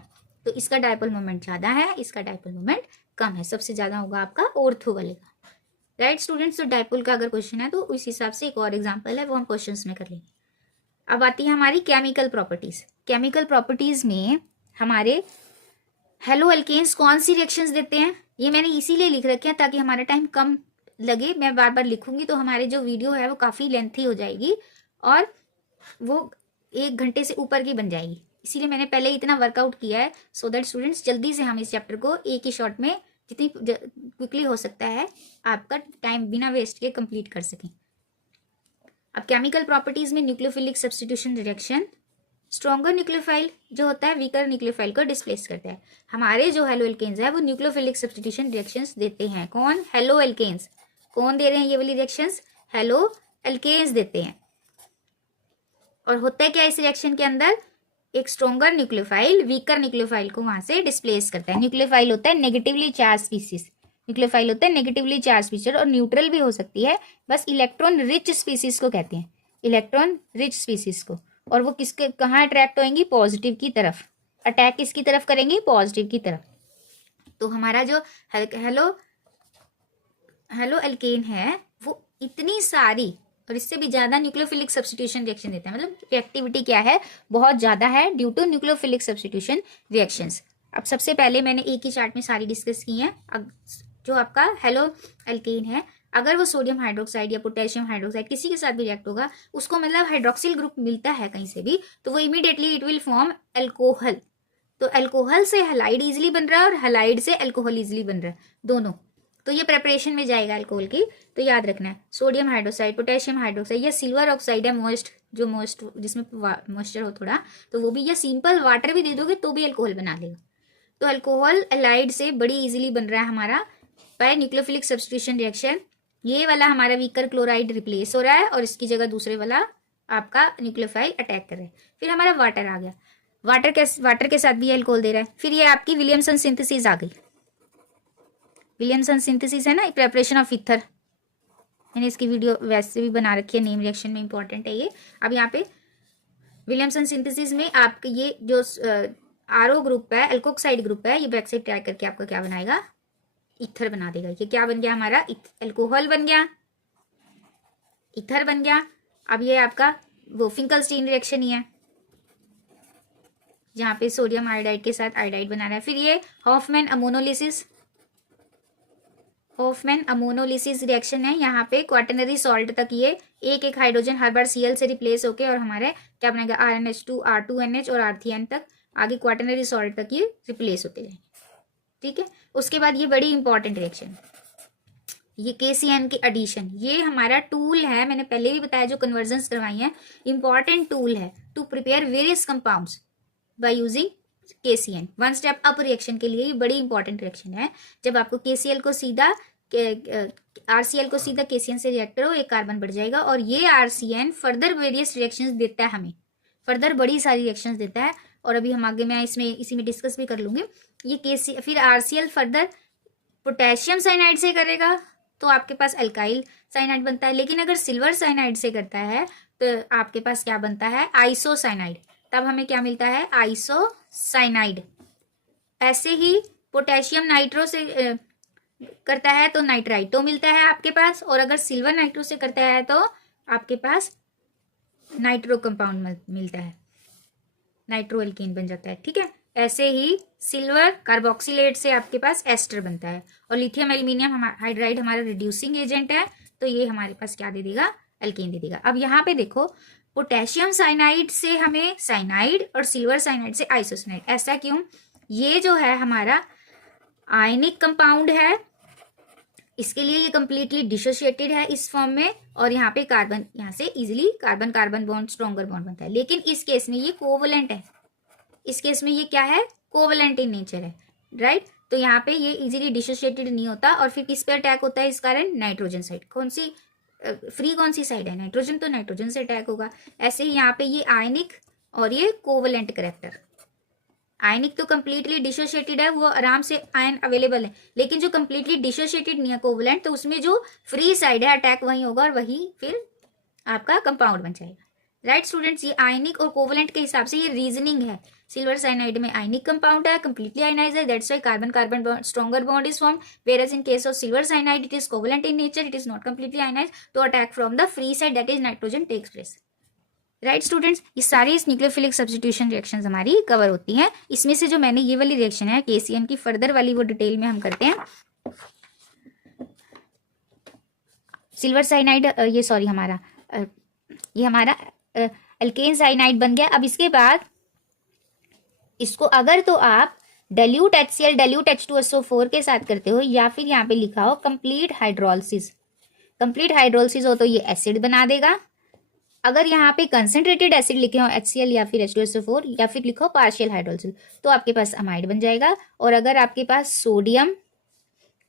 तो इसका डायपोल मोमेंट ज्यादा है, इसका डायपोल मोमेंट कम है, सबसे ज्यादा होगा आपका ऑर्थो वाले का। राइट स्टूडेंट्स, तो डायपोल का अगर क्वेश्चन है तो उस हिसाब से एक और एग्जाम्पल है वो हम क्वेश्चन में कर लेंगे। अब आती है हमारी केमिकल प्रॉपर्टीज। केमिकल प्रॉपर्टीज में हमारे हेलो एल्केन्स कौन सी रिएक्शंस देते हैं, ये मैंने इसीलिए लिख रखे हैं ताकि हमारा टाइम कम लगे, मैं बार बार लिखूंगी तो हमारे जो वीडियो है वो काफी लेंथी हो जाएगी और वो 1 घंटे से ऊपर की बन जाएगी, इसीलिए मैंने पहले इतना वर्कआउट किया है, सो दैट स्टूडेंट्स जल्दी से हम इस चैप्टर को एक ही शॉट में जितनी क्विकली हो सकता है आपका टाइम बिना वेस्ट के कंप्लीट कर सकें। अब केमिकल प्रॉपर्टीज में nucleophilic substitution reaction, stronger nucleophile जो होता है वीकर न्यूक्लियोफाइल को डिस्प्लेस करता है। हमारे जो हेलो एल्केन्स है वो न्यूक्लियोफिलिक सब्स्टिट्यूशन रिएक्शंस देते हैं, कौन, हेलो एल्केन्स। कौन दे रहे हैं ये वाली रिएक्शंस, हेलो एल्केन्स देते हैं। और होता है क्या इस रिएक्शन के अंदर, एक स्ट्रॉन्गर न्यूक्लियोफाइल वीकर न्यूक्लियोफाइल को वहां से डिस्प्लेस करता है। न्यूक्लियोफाइल होता है नेगेटिवली चार्ज स्पीसीज, न्यूक्लियोफाइल होता है नेगेटिवली चार्ज स्पीसीज, और न्यूट्रल भी हो सकती है, बस इलेक्ट्रॉन रिच स्पीसीज को कहते हैं, इलेक्ट्रॉन रिच स्पीसीज को। और वो किसके कहाँ अट्रैक्ट होंगी, पॉजिटिव की तरफ, अटैक किसकी तरफ करेंगी, पॉजिटिव की तरफ। तो हमारा जो हेलो एल्केन है वो इतनी सारी और इससे भी ज़्यादा न्यूक्लियोफिलिक सब्स्टिट्यूशन रिएक्शन देता है। मतलब रिएक्टिविटी क्या है, बहुत ज़्यादा है due to nucleophilic substitution reactions. अब सबसे पहले मैंने एक ही चार्ट में सारी डिस्कस की हैं। अब जो आपका हेलो एल्केन है, अगर वो सोडियम हाइड्रोक्साइड या पोटेशियम हाइड्रोक्साइड किसी के साथ भी रिएक्ट होगा, उसको मतलब हाइड्रोक्सिल ग्रुप मिलता है कहीं से भी, तो वो immediately it will form alcohol. तो अल्कोहल से हैलाइड इजिली बन रहा है और हैलाइड से अल्कोहल इजिली बन रहा है, दोनों। तो ये प्रेपरेशन में जाएगा अल्कोहल की। तो याद रखना है सोडियम हाइड्रोक्साइड, पोटेशियम हाइड्रोक्साइड या सिल्वर ऑक्साइड है मोस्ट, जो मोस्ट जिसमें मॉइस्चर हो थोड़ा, तो वो भी, या सिंपल वाटर भी दे दोगे तो भी अल्कोहल बना लेगा। तो अल्कोहल हैलाइड से बड़ी इजीली बन रहा है हमारा बाय न्यूक्लियोफिलिक सब्स्टिट्यूशन रिएक्शन। ये वाला हमारा वीकर क्लोराइड रिप्लेस हो रहा है और इसकी जगह दूसरे वाला आपका न्यूक्लियोफाइल अटैक कर रहा है। फिर हमारा वाटर आ गया, वाटर के साथ भी अल्कोहल दे रहा है। फिर ये आपकी विलियमसन सिंथेसिस आ गई। विलियमसन सिंथेसिस है ना, प्रेपरेशन ऑफ ईथर। मैंने इसकी वीडियो वैसे भी बना रखी है, नेम रिएक्शन में इंपॉर्टेंट है ये। अब यहाँ पे विलियमसन सिंथेसिस में आपके ये जो आरओ ग्रुप है, अल्कोक्साइड ग्रुप है, ये बैक साइड ट्राई करके आपका क्या बनाएगा, ईथर बना देगा। ये क्या बन गया हमारा, अल्कोहल बन गया, ईथर बन गया। अब ये आपका वो फिंकलस्टीन रिएक्शन ही है, जहाँ पे सोडियम आयोडाइड के साथ आयोडाइड बना रहा है। फिर ये हॉफमैन अमोनोलिसिस रिएक्शन है। यहाँ पे क्वाटरनरी सॉल्ट तक ये एक एक हाइड्रोजन हर बार Cl से रिप्लेस होके और हमारे क्या बनेगा, RNH2, R2NH और R3N तक आगे क्वाटरनरी सॉल्ट तक ये रिप्लेस होते जाएंगे। ठीक है, उसके बाद ये बड़ी इंपॉर्टेंट रिएक्शन, ये KCN की एडिशन। ये हमारा टूल है, मैंने पहले भी बताया, जो कन्वर्जन्स करवाई है, इंपॉर्टेंट टूल है to prepare various compounds by using KCN। One step up reaction के लिए ये बड़ी इंपॉर्टेंट रिएक्शन है। जब आपको RCl को सीधा KCN से रिएक्ट करो, एक कार्बन बढ़ जाएगा और ये RCN फर्दर वेरियस रिएक्शंस देता है, हमें फर्दर बड़ी सारी रिएक्शंस देता है। और अभी हम आगे मैं इसी में डिस्कस भी कर लूंगी। ये फिर RCl फर्दर पोटेशियम साइनाइड से करेगा तो आपके पास अल्काइल साइनाइड बनता है। लेकिन अगर सिल्वर साइनाइड से करता है तो आपके पास क्या बनता है, आइसोसाइनाइड। तब हमें क्या मिलता है, आइसोसाइनाइड। ऐसे ही पोटेशियम नाइट्रो से करता है तो नाइट्राइटो मिलता है आपके पास, और अगर सिल्वर नाइट्रो से करता है तो आपके पास नाइट्रो कंपाउंड मिलता है, नाइट्रो एल्कीन बन जाता है। ठीक है, ऐसे ही सिल्वर कार्बोक्सिलेट से आपके पास एस्टर बनता है, और लिथियम एल्यूमिनियम हाइड्राइड हमारा रिड्यूसिंग एजेंट है, तो ये हमारे पास क्या दे देगा, एल्कीन दे देगा। अब यहाँ पे देखो, पोटेशियम साइनाइड से हमें साइनाइड और सिल्वर साइनाइड से आइसोसाइनाइड। ऐसा क्यों, ये जो है हमारा आयनिक कंपाउंड है, इसके लिए ये कंप्लीटली डिसोशिएटेड है इस फॉर्म में, और यहाँ पे कार्बन, यहाँ से easily carbon carbon bond stronger bond बनता है। लेकिन इस केस में ये कोवलेंट है, इस केस में ये क्या है, कोवलेंट इन नेचर है, राइट। तो यहाँ पे ये इजीली डिसोशिएटेड नहीं होता, और फिर किस पे अटैक होता है इस कारण, नाइट्रोजन साइड। कौन सी फ्री कौन सी साइड है, नाइट्रोजन, तो नाइट्रोजन से अटैक होगा। ऐसे ही यहाँ पे ये आयनिक और ये कोवलेंट करेक्टर। आयनिक तो कंप्लीटली डिसोशिएटेड है, वो आराम से आयन अवेलेबल है, लेकिन जो कंप्लीटली डिसोशिएटेड नहीं है कोवलेंट, तो उसमें जो फ्री साइड है अटैक वहीं होगा और वही फिर आपका कंपाउंड बन जाएगा, राइट स्टूडेंट्स। ये आयनिक और कोवलेंट के हिसाब से ये रीजनिंग है। सिल्वर साइनाइड में आयनिक कंपाउंड है, कंप्लीटली आयनाइज है, that's why carbon carbon stronger bond is form, whereas in case of silver cyanide it is covalent in nature, it is not completely ionized, तो attack from the free side that is nitrogen takes place, right students. ये सारी nucleophilic substitution reactions हमारी cover होती हैं। इसमें से जो मैंने ये वाली रिएक्शन है KCN की, फर्दर वाली वो डिटेल में हम करते हैं। सिल्वर साइनाइड, ये सॉरी हमारा ये हमारा अल्केन साइनाइड बन गया। अब इसके बाद इसको अगर तो आप डाइल्यूट HCl डाइल्यूट H2SO4 के साथ करते हो, या फिर यहाँ पे लिखा हो कंप्लीट हाइड्रोलिसिस, कंप्लीट हाइड्रोलिसिस हो तो ये एसिड बना देगा। अगर यहाँ पे कंसेंट्रेटेड एसिड लिखे हो HCl या फिर H2SO4, या फिर लिखो पार्शियल हाइड्रोलिसिस, तो आपके पास अमाइड बन जाएगा। और अगर आपके पास सोडियम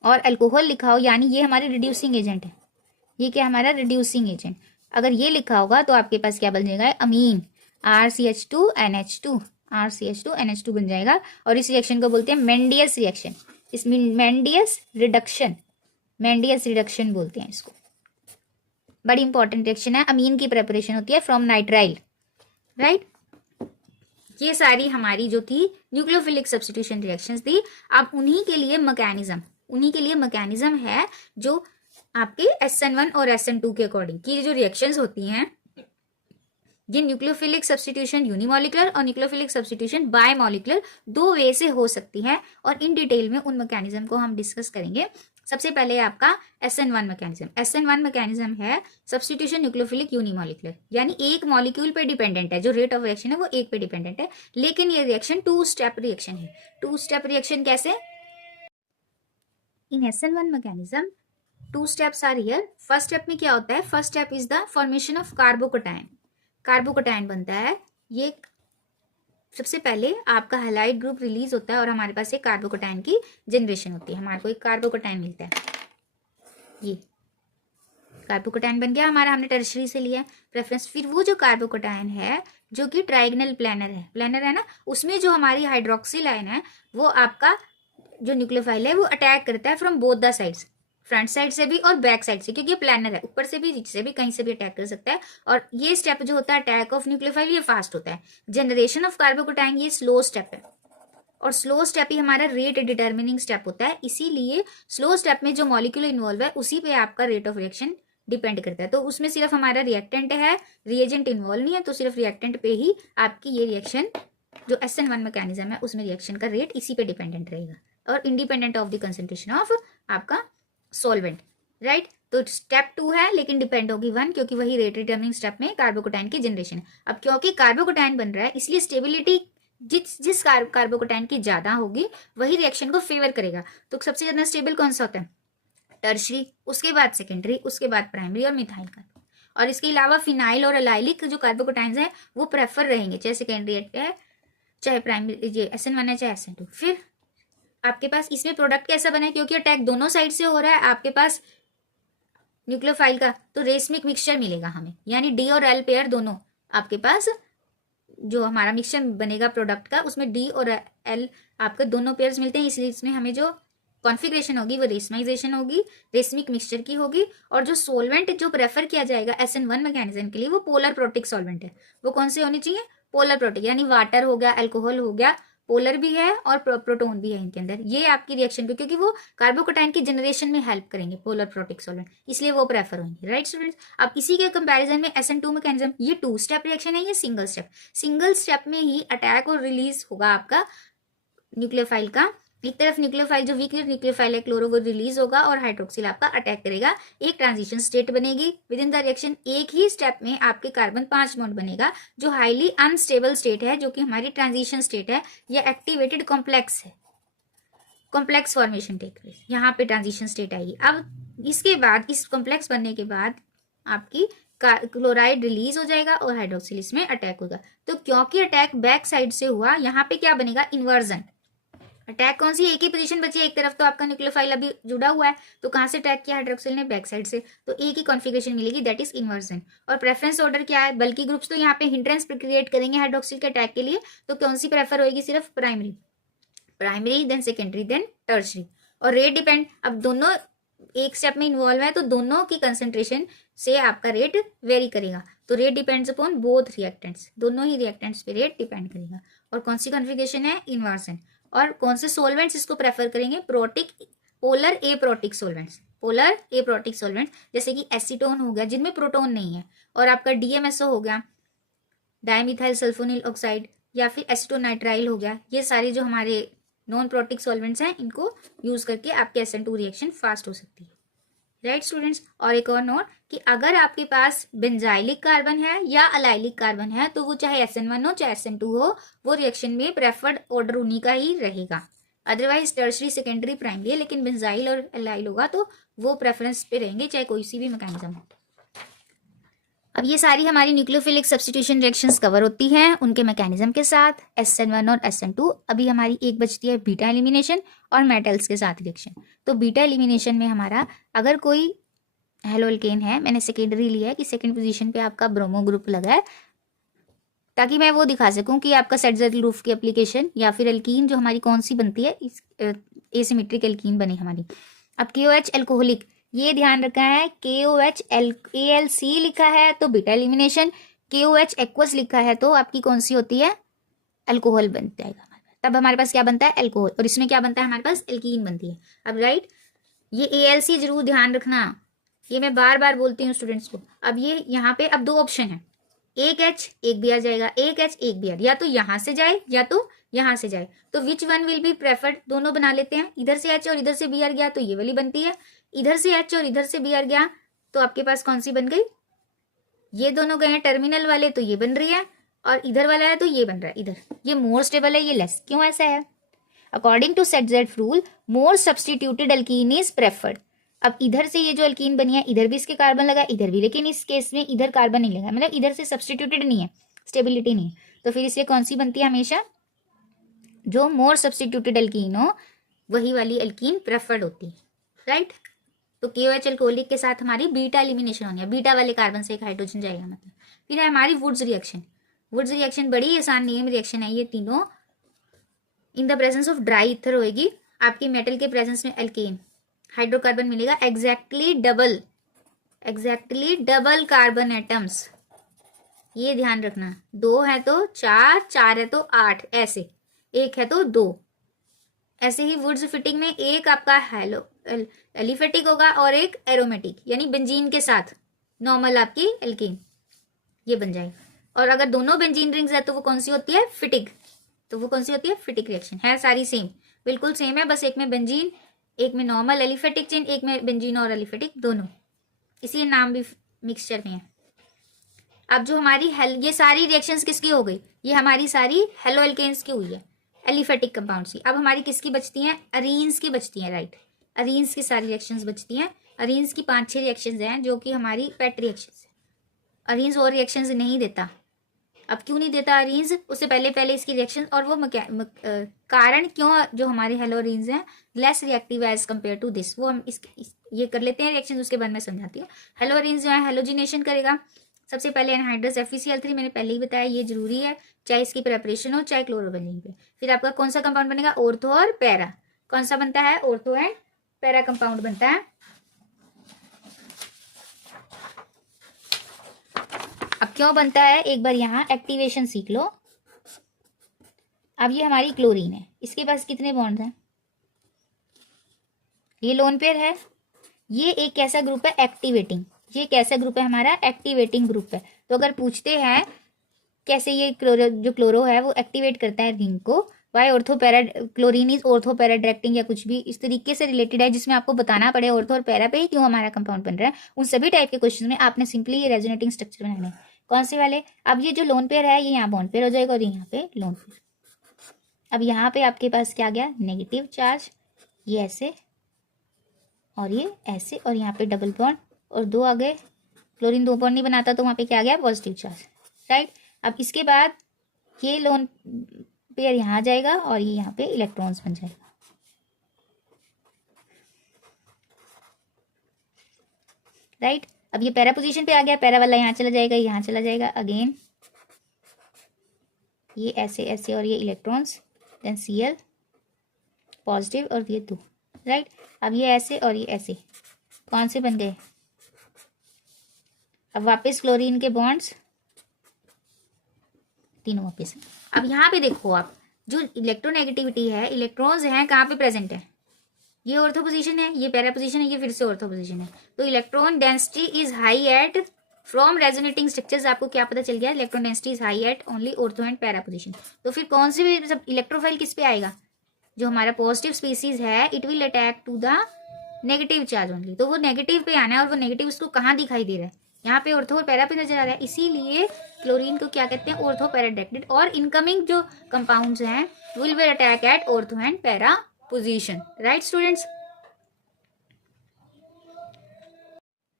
और अल्कोहल लिखा हो, यानी ये हमारे रिड्यूसिंग एजेंट है, ये क्या हमारा रिड्यूसिंग एजेंट, अगर ये लिखा होगा तो आपके पास क्या बन जाएगा, अमीन, RCH2NH2, RCH2NH2 बन जाएगा। और इस रिएक्शन को बोलते हैं मेंडियस रिएक्शन, इसमें मेंडियस रिडक्शन बोलते हैं इसको। बड़ी इंपॉर्टेंट रिएक्शन है, अमीन की प्रेपरेशन होती है फ्रॉम नाइट्राइल, राइट। ये सारी हमारी जो थी न्यूक्लियोफिलिक सब्स्टिट्यूशन रिएक्शंस थी। अब उन्हीं के लिए मैकेनिज्म है जो आपके SN1 और SN2 के अकॉर्डिंग की जो रिएक्शंस होती हैं, ये न्यूक्लियोफिलिक सब्स्टिट्यूशन यूनिमोलिकुलर और न्यूक्लियोफिलिक सब्स्टिट्यूशन बायमोलिकुलर दो वे से हो सकती है, और इन डिटेल में उन मैकेनिज्म को हम डिस्कस करेंगे। सबसे पहले आपका SN1 मैकेनिज्म। SN1 मैकेनिज्म है सब्स्टिट्यूशन न्यूक्लियोफिलिक यूनिमोलिकुलर, यानी एक मॉलिक्यूल पे डिपेंडेंट है, जो रेट ऑफ रिएक्शन है वो एक पे डिपेंडेंट है, लेकिन ये रिएक्शन टू स्टेप रिएक्शन है। टू स्टेप रिएक्शन कैसे? In SN1 mechanism two steps are here. First step में क्या होता है? First step is the formation of carbocation. Carbocation बनता है। ये सबसे पहले आपका हैलाइड ग्रुप रिलीज होता है और हमारे पास एक कार्बोकटायन की जनरेशन होती है, हमारे को एक कार्बोकटायन मिलता है। ये कार्बोकटायन बन गया हमारा, हमने टर्शरी से लिया प्रेफरेंस। फिर वो जो कार्बोकटायन है जो कि ट्राइगनल प्लानर है ना, उसमें जो हमारी हाइड्रोक्सिल आयन है वो आपका जो न्यूक्लियोफाइल है वो अटैक करता है from both the sides, front side से भी और बैक साइड से, क्योंकि ये प्लानर है, ऊपर से भी नीचे से भी कहीं से भी अटैक कर सकता है। और ये स्टेप जो होता है अटैक ऑफ न्यूक्लियोफाइल, ये फास्ट होता है। जनरेशन ऑफ कार्बोकटायन ये स्लो स्टेप है, और स्लो स्टेप ही हमारा रेट डिटर्मिनिंग स्टेप होता है। इसीलिए स्लो स्टेप में जो मॉलिक्यूल इन्वॉल्व है उसी पे आपका रेट ऑफ रिएक्शन डिपेंड करता है। तो उसमें सिर्फ हमारा रिएक्टेंट है, रिएजेंट इन्वॉल्व नहीं है, तो सिर्फ रिएक्टेंट पे ही आपकी ये रिएक्शन जो SN1 मैकेनिज्म है उसमें रिएक्शन का रेट इसी पे डिपेंडेंट रहेगा, और independent of the concentration of आपका सॉल्वेंट, राइट। तो स्टेप 2 है लेकिन डिपेंड होगी 1, क्योंकि वही रेट डिटर्मिनिंग स्टेप में कार्बोकटायन की जनरेशन। अब क्योंकि कार्बोकटायन बन रहा है इसलिए स्टेबिलिटी जिस कार्बोकटायन की ज्यादा होगी वही रिएक्शन को फेवर करेगा। तो सबसे ज्यादा स्टेबल कौन सा होता है? टर्शरी, उसके बाद सेकेंडरी, उसके बाद प्राइमरी और मिथाइल कार्बो। और इसके अलावा फिनाइल और अलाइलिक जो कार्बोकटायन है वो प्रेफर रहेंगे, चाहे सेकेंडरी है चाहे प्राइमरी, ये SN1 है चाहे SN2। फिर आपके पास इसमें प्रोडक्ट कैसा बना है? क्योंकि अटैक दोनों साइड से हो रहा है आपके पास न्यूक्लियोफाइल का, तो रेसमिक मिक्सचर मिलेगा हमें, यानी D और L पेयर दोनों आपके पास जो हमारा मिक्सचर बनेगा प्रोडक्ट का, उसमें D और L आपके दोनों पेयर्स मिलते हैं। इसलिए इसमें हमें जो कॉन्फ़िगरेशन होगी वो रेसमाइजेशन होगी, रेसमिक मिक्सचर की होगी। और जो सोलवेंट जो प्रेफर किया जाएगा SN1 मैकेनिज्म के लिए वो पोलर प्रोटिक सॉल्वेंट है। वो कौन से होने चाहिए? पोलर प्रोटिक, यानी वाटर हो गया, अल्कोहल हो गया, पोलर भी है और प्रोटोन भी है इनके अंदर। ये आपकी रिएक्शन को, क्योंकि वो कार्बोकटायन की जनरेशन में हेल्प करेंगे पोलर प्रोटिक सॉल्वेंट, इसलिए वो प्रेफर होंगे, राइट स्टूडेंट्स। अब इसी के कंपैरिजन में SN2 मैकेनिज्म, ये 2 स्टेप रिएक्शन है, ये सिंगल स्टेप। सिंगल स्टेप में ही अटैक और रिलीज होगा आपका न्यूक्लियोफाइल का। एक तरफ न्यूक्लियोफाइल जो वीक न्यूक्लियोफाइल है क्लोरो, वो रिलीज होगा और हाइड्रोक्सिल आपका अटैक करेगा। एक ट्रांजिशन स्टेट बनेगी विद इन द रिएक्शन। एक ही स्टेप में आपके कार्बन 5 बॉन्ड बनेगा, जो हाईली अनस्टेबल स्टेट है, जो कि हमारी ट्रांजिशन स्टेट है। या एक्टिवेटेड कॉम्प्लेक्स है, कॉम्प्लेक्स फॉर्मेशन टेक प्लेस, यहाँ पे ट्रांजिशन स्टेट आएगी। अब इसके बाद इस कॉम्प्लेक्स बनने के बाद आपकी क्लोराइड रिलीज हो जाएगा और हाइड्रोक्सिल इसमें अटैक होगा। तो क्योंकि अटैक बैक साइड से हुआ, यहाँ पे क्या बनेगा? इन्वर्जन। अटैक कौन सी? एक ही पोजीशन बची है, एक तरफ तो आपका न्यूक्लियोफाइल अभी जुड़ा हुआ है, तो कहाँ से अटैक किया? हाइड्रोक्सिल ने बैक साइड से, तो एक ही कॉन्फ़िगरेशन मिलेगी, दैट इज इन्वर्जन। और प्रेफरेंस ऑर्डर क्या है? बल्कि ग्रुप्स तो यहाँ पे हिंड्रेंस क्रिएट करेंगे हाइड्रोक्सिल के अटैक के लिए, तो कौन सी प्रेफर होगी? सिर्फ primary then secondary then tertiary. और रेट डिपेंड, अब दोनों एक स्टेप में इन्वॉल्व है तो दोनों की कंसेंट्रेशन से आपका रेट वेरी करेगा। तो rate depends upon both reactants, दोनों ही रिएक्टेंट्स पे रेट डिपेंड करेगा। और कौन सी कॉन्फ़िगरेशन है? इन्वर्जन। और कौन से सोलवेंट्स इसको प्रेफर करेंगे? Polar aprotic solvents, polar aprotic solvents, जैसे कि एसीटोन हो गया जिनमें प्रोटोन नहीं है, और आपका DMSO हो गया, डाइमिथाइल सल्फोनिल ऑक्साइड, या फिर एसिटोनाइट्राइल हो गया। ये सारे जो हमारे नॉन प्रोटिक सॉल्वेंट्स हैं, इनको यूज करके आपके SN2 रिएक्शन फास्ट हो सकती है, राइट स्टूडेंट्स। और एक और नोट कि अगर आपके पास बेंजाइलिक कार्बन है या अलाइलिक कार्बन है, तो वो चाहे SN1 हो चाहे SN2 हो, वो रिएक्शन में प्रेफर्ड ऑर्डर उन्हीं का ही रहेगा। अदरवाइज टर्शरी, सेकेंडरी, प्राइमरी है, लेकिन बेंजाइल और अलाइल होगा तो वो प्रेफरेंस पे रहेंगे, चाहे कोई सी भी मैकेनिज्म हो। अब ये सारी हमारी न्यूक्लियोफिलिक सब्स्टिट्यूशन रिएक्शंस कवर होती हैं उनके मैकेनिज्म के साथ, SN1 और SN2। अभी हमारी एक बचती है बीटा एलिमिनेशन और मेटल्स के साथ रिएक्शन। तो बीटा एलिमिनेशन में हमारा अगर कोई हेलोल्केन है, मैंने सेकेंडरी लिया है कि सेकेंड पोजीशन पे आपका ब्रोमो ग्रुप लगा है, ताकि मैं वो दिखा सकूं कि आपका सेटजेल-रूफ की एप्लीकेशन, या फिर एल्कीन जो हमारी कौन सी बनती है, एसिमेट्रिक एल्कीन बनी हमारी। अब KOH एल्कोहलिक, ये ध्यान रखा है, KOH AlC लिखा है तो बीटा एलिमिनेशन, KOH एक्वस लिखा है तो आपकी कौन सी होती है? अल्कोहल बन जाएगा हमारे पास। तब हमारे पास क्या बनता है? अल्कोहल। और इसमें क्या बनता है? हमारे पास एल्कीन बनती है। अब राइट, ये AlC जरूर ध्यान रखना, ये मैं बार बार बोलती हूँ स्टूडेंट्स को। अब ये यहाँ पे अब 2 ऑप्शन है, एक H एक Br जाएगा, एक H एक Br, या तो यहाँ से जाए या तो यहाँ से जाए, तो which one will be preferred, दोनों बना लेते हैं। इधर से H और इधर से Br गया तो ये वाली बनती है, इधर से H और इधर से Br गया तो आपके पास कौन सी बन गई, ये दोनों गए हैं टर्मिनल वाले तो ये बन रही है, और इधर वाला है तो ये बन रहा है इधर। ये मोर स्टेबल है, ये लेस, क्यों ऐसा है? According to Saytzeff rule more substituted alkene is preferred. अब इधर से ये जो अल्कीन बनी है इधर भी इसके कार्बन लगा, इधर भी, लेकिन इस केस में इधर कार्बन नहीं लगा, मतलब इधर से सब्सटीट्यूटेड नहीं है, स्टेबिलिटी नहीं है, तो फिर इसलिए कौन सी बनती है हमेशा, जो मोर सब्सटीट्यूटेड अल्कीन हो वही वाली अल्कीन प्रेफर्ड होती है, राइट। तो KOH अल्कोहलिक के साथ हमारी बीटा एलिमिनेशन होनी है, बीटा वाले कार्बन से एक हाइड्रोजन जाएगा मतलब। फिर है हमारी वुड्स रिएक्शन। वुड्स रिएक्शन बड़ी आसान नेम रिएक्शन है ये तीनों। इन the presence of dry ether होएगी, आपकी मेटल के प्रेजेंस में एल्केन, हाइड्रोकार्बन मिलेगा एग्जैक्टली डबल कार्बन एटम्स, ये ध्यान रखना। 2 है तो 4, 4 है तो 8, ऐसे 1 है तो 2। ऐसे ही वुड्स फिटिंग में एक आपका एलिफेटिक होगा और एक एरोमेटिक, यानी बेंजीन के साथ नॉर्मल आपकी एल्केन, ये बन जाएगा। और अगर दोनों बेंजीन रिंग्स है तो वो कौन सी होती है, फिटिक, तो वो कौन सी होती है, फिटिक रिएक्शन है। सारी सेम, बिल्कुल सेम है, बस एक में बेंजीन, एक में नॉर्मल एलिफेटिक चेन, एक में बेंजीन और एलिफेटिक दोनों, इसी नाम भी मिक्सचर में है। अब जो हमारी ये सारी रिएक्शंस किसकी हो गई, ये हमारी सारी हेलो एल्केन्स की हुई है, एलिफेटिक कंपाउंड्स की। अब हमारी किसकी बचती हैं, अरीन्स की बचती हैं, राइट। अरीन्स की सारी रिएक्शंस बचती हैं। अरीन्स की 5-6 रिएक्शंस हैं जो कि हमारी पेट रिएक्शंस है। अरीन्स और रिएक्शंस नहीं देता। अब क्यों नहीं देता अरीन्स, उससे पहले इसकी रिएक्शन और वो कारण क्यों, जो हमारे हेलो अरीन्स हैं less reactive as compare to this, वो हम ये कर लेते हैं रिएक्शन, उसके बाद मैं समझाती हूँ। हेलो अरीन्स जो है हेलोजिनेशन करेगा। सबसे पहले एनहाइड्रस FeCl3, मैंने पहले ही बताया ये जरूरी है, चाहे इसकी प्रेपरेशन हो चाहे क्लोरोबेंजीन पे। फिर आपका कौन सा कंपाउंड बनेगा, ऑर्थो और पैरा। कौन सा बनता है, ऑर्थो एंड पैरा कंपाउंड बनता है। अब क्यों बनता है, एक बार यहाँ एक्टिवेशन सीख लो। अब ये हमारी क्लोरीन है, इसके पास कितने बॉन्ड हैं, ये लोन पेयर है। ये एक कैसा ग्रुप है, एक्टिवेटिंग। ये कैसा ग्रुप है हमारा, एक्टिवेटिंग ग्रुप है। तो अगर पूछते हैं कैसे ये जो क्लोरो है वो एक्टिवेट करता है रिंग को, why ortho para, chlorine is ortho para directing, या कुछ भी इस तरीके से रिलेटेड है जिसमें आपको बताना पड़े ऑर्थो और पैरा पे ही क्यों हमारा कंपाउंड बन रहा है। उन सभी टाइप के क्वेश्चन में आपने सिंपली ये रेजोनेटिंग स्ट्रक्चर बनाने हैं। कौन से वाले, अब ये जो लोन पेयर है ये यहाँ बॉन्ड पेयर हो जाएगा और यहाँ पे लोन पेयर। अब यहाँ पे आपके पास क्या गया, नेगेटिव चार्ज, ये ऐसे और ये ऐसे, और यहाँ पे डबल बॉन्ड और 2 आ गए। क्लोरीन 2 बॉन्ड नहीं बनाता तो वहाँ पे क्या गया, पॉजिटिव चार्ज, राइट। अब इसके बाद ये लोन पेयर यहाँ आ जाएगा और ये यहाँ पे इलेक्ट्रॉन्स बन जाएगा, राइट। अब ये पैरा पोजीशन पे आ गया, पैरा वाला यहाँ चला जाएगा, यहाँ चला जाएगा अगेन, ये ऐसे ऐसे और ये इलेक्ट्रॉन्स, देन Cl पॉजिटिव और ये 2, राइट। अब ये ऐसे और ये ऐसे, कौन से बन गए, अब वापस क्लोरीन के बॉन्ड्स तीनों वापस। अब यहाँ पे देखो आप, जो इलेक्ट्रोनेगेटिविटी है, इलेक्ट्रॉन्स हैं कहाँ पे प्रेजेंट है, ये ऑर्थो पोजीशन है, ये पैरा पोजीशन है, ये फिर से ऑर्थो पोजीशन है। तो electron density is high at, from resonating structures आपको क्या पता चल गया, electron density is high at only ortho and para position. तो फिर कौन से भी इलेक्ट्रोफाइल किस पे आएगा, जो हमारा पॉजिटिव स्पीसीज है, it will attack to the negative charge only. तो वो नेगेटिव पे आना है, और वो नेगेटिव उसको कहाँ दिखाई दे रहा है, यहाँ पे ऑर्थो और पैरा पे नजर आ रहा है। इसीलिए क्लोरीन को क्या कहते हैं, ऑर्थो पैरा डायरेक्टेड, और इनकमिंग जो कंपाउंड्स हैं will be attack at ortho and para position, right students.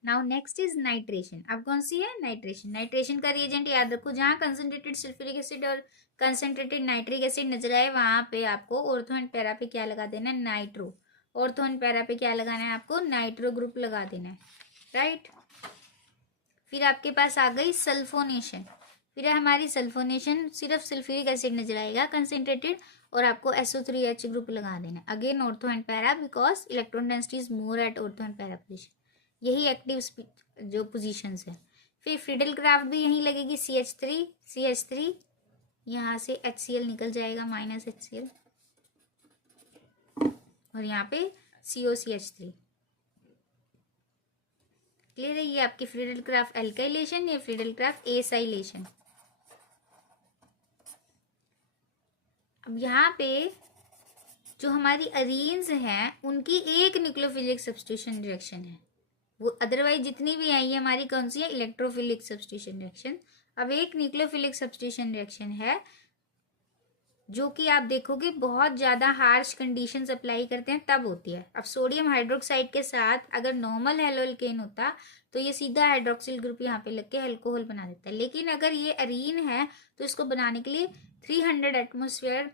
Now next is nitration. अब कौन सी है, नाइट्रेशन। नाइट्रेशन का रिएजेंट याद रखो, जहाँ कंसंट्रेटेड सल्फ्यूरिक एसिड और कंसंट्रेटेड नाइट्रिक एसिड नजर आए वहां पे आपको ऑर्थो एंड पैरा पे क्या लगा देना है, नाइट्रो। ऑर्थो एंड पैरा पे क्या लगाना है आपको, नाइट्रो ग्रुप लगा देना है, राइट। फिर आपके पास आ गई सल्फोनेशन। फिर है हमारी सल्फोनेशन, सिर्फ सल्फ्यूरिक एसिड नजर आएगा कंसंट्रेटेड, और आपको SO3H ग्रुप लगा देना है। Again ortho and para, because electron density is more at ortho and para position, यही एक्टिव जो पोजीशंस है। फिर फ्रीडल क्राफ्ट भी यहीं लगेगी, CH3 यहाँ से HCl निकल जाएगा, -HCl, और यहाँ पे COCH3, क्लियर है? ये आपकी फ्रीडल क्राफ्ट एल्काइलेशन, ये फ्रीडल क्राफ्ट एसाइलेशन। अब यहाँ पे जो हमारी अरीन्स हैं उनकी एक न्यूक्लियोफिलिक सब्स्टिट्यूशन रिएक्शन है, वो अदरवाइज जितनी भी आई है हमारी कौन सी है? Electrophilic substitution reaction. अब एक न्यूक्लियोफिलिक सब्स्टिट्यूशन रिएक्शन है जो कि आप देखोगे बहुत ज़्यादा हार्श कंडीशंस अप्लाई करते हैं तब होती है। अब सोडियम हाइड्रोक्साइड के साथ अगर नॉर्मल हेलोअल्केन होता तो ये सीधा हाइड्रोक्सिल ग्रुप यहाँ पे लग के अल्कोहल बना देता है, लेकिन अगर ये अरीन है तो इसको बनाने के लिए 300 एटमोसफेयर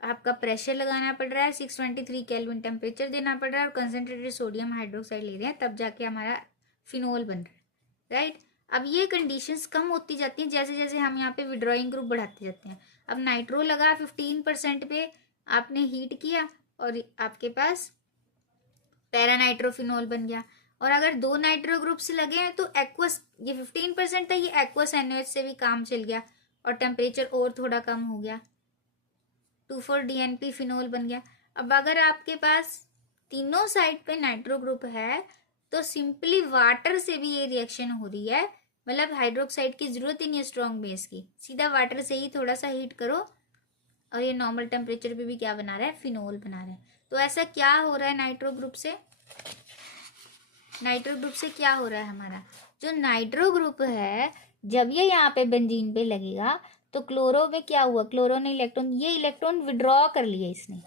आपका प्रेशर लगाना पड़ रहा है, 623 केल्विन टेम्परेचर देना पड़ रहा है और कंसनट्रेटेड सोडियम हाइड्रोक्साइड ले रहे हैं, तब जाके हमारा फिनोल बन रहा है, राइट। अब ये कंडीशंस कम होती जाती हैं जैसे जैसे हम यहाँ पे विड्रॉइंग ग्रुप बढ़ाते जाते हैं। अब नाइट्रो लगा 15% पे, आपने हीट किया और आपके पास पैरानाइट्रोफिनोल बन गया। और अगर 2 नाइट्रो ग्रुप्स लगे हैं तो एक्वस, ये 15% था, ये एक्वस NaOH से भी काम चल गया और टेम्परेचर और थोड़ा कम हो गया, 2,4-DNP फिनोल बन गया। अब अगर आपके पास तीनों साइड पे नाइट्रो ग्रुप है तो सिंपली वाटर से भी ये रिएक्शन हो रही है, मतलब हाइड्रोक्साइड की जरूरत ही नहीं है स्ट्रॉन्ग बेस की, सीधा वाटर से ही थोड़ा सा हीट करो और ये नॉर्मल टेम्परेचर पे भी क्या बना रहा है? फिनोल बना रहा है। तो ऐसा क्या हो रहा है नाइट्रो ग्रुप से? नाइट्रो ग्रुप से क्या हो रहा है? हमारा जो नाइट्रो ग्रुप है जब ये यहाँ पे बेंजीन पे लगेगा तो क्लोरो में क्या हुआ? क्लोरो ने इलेक्ट्रॉन, ये इलेक्ट्रॉन विड्रॉ कर लिए इसने,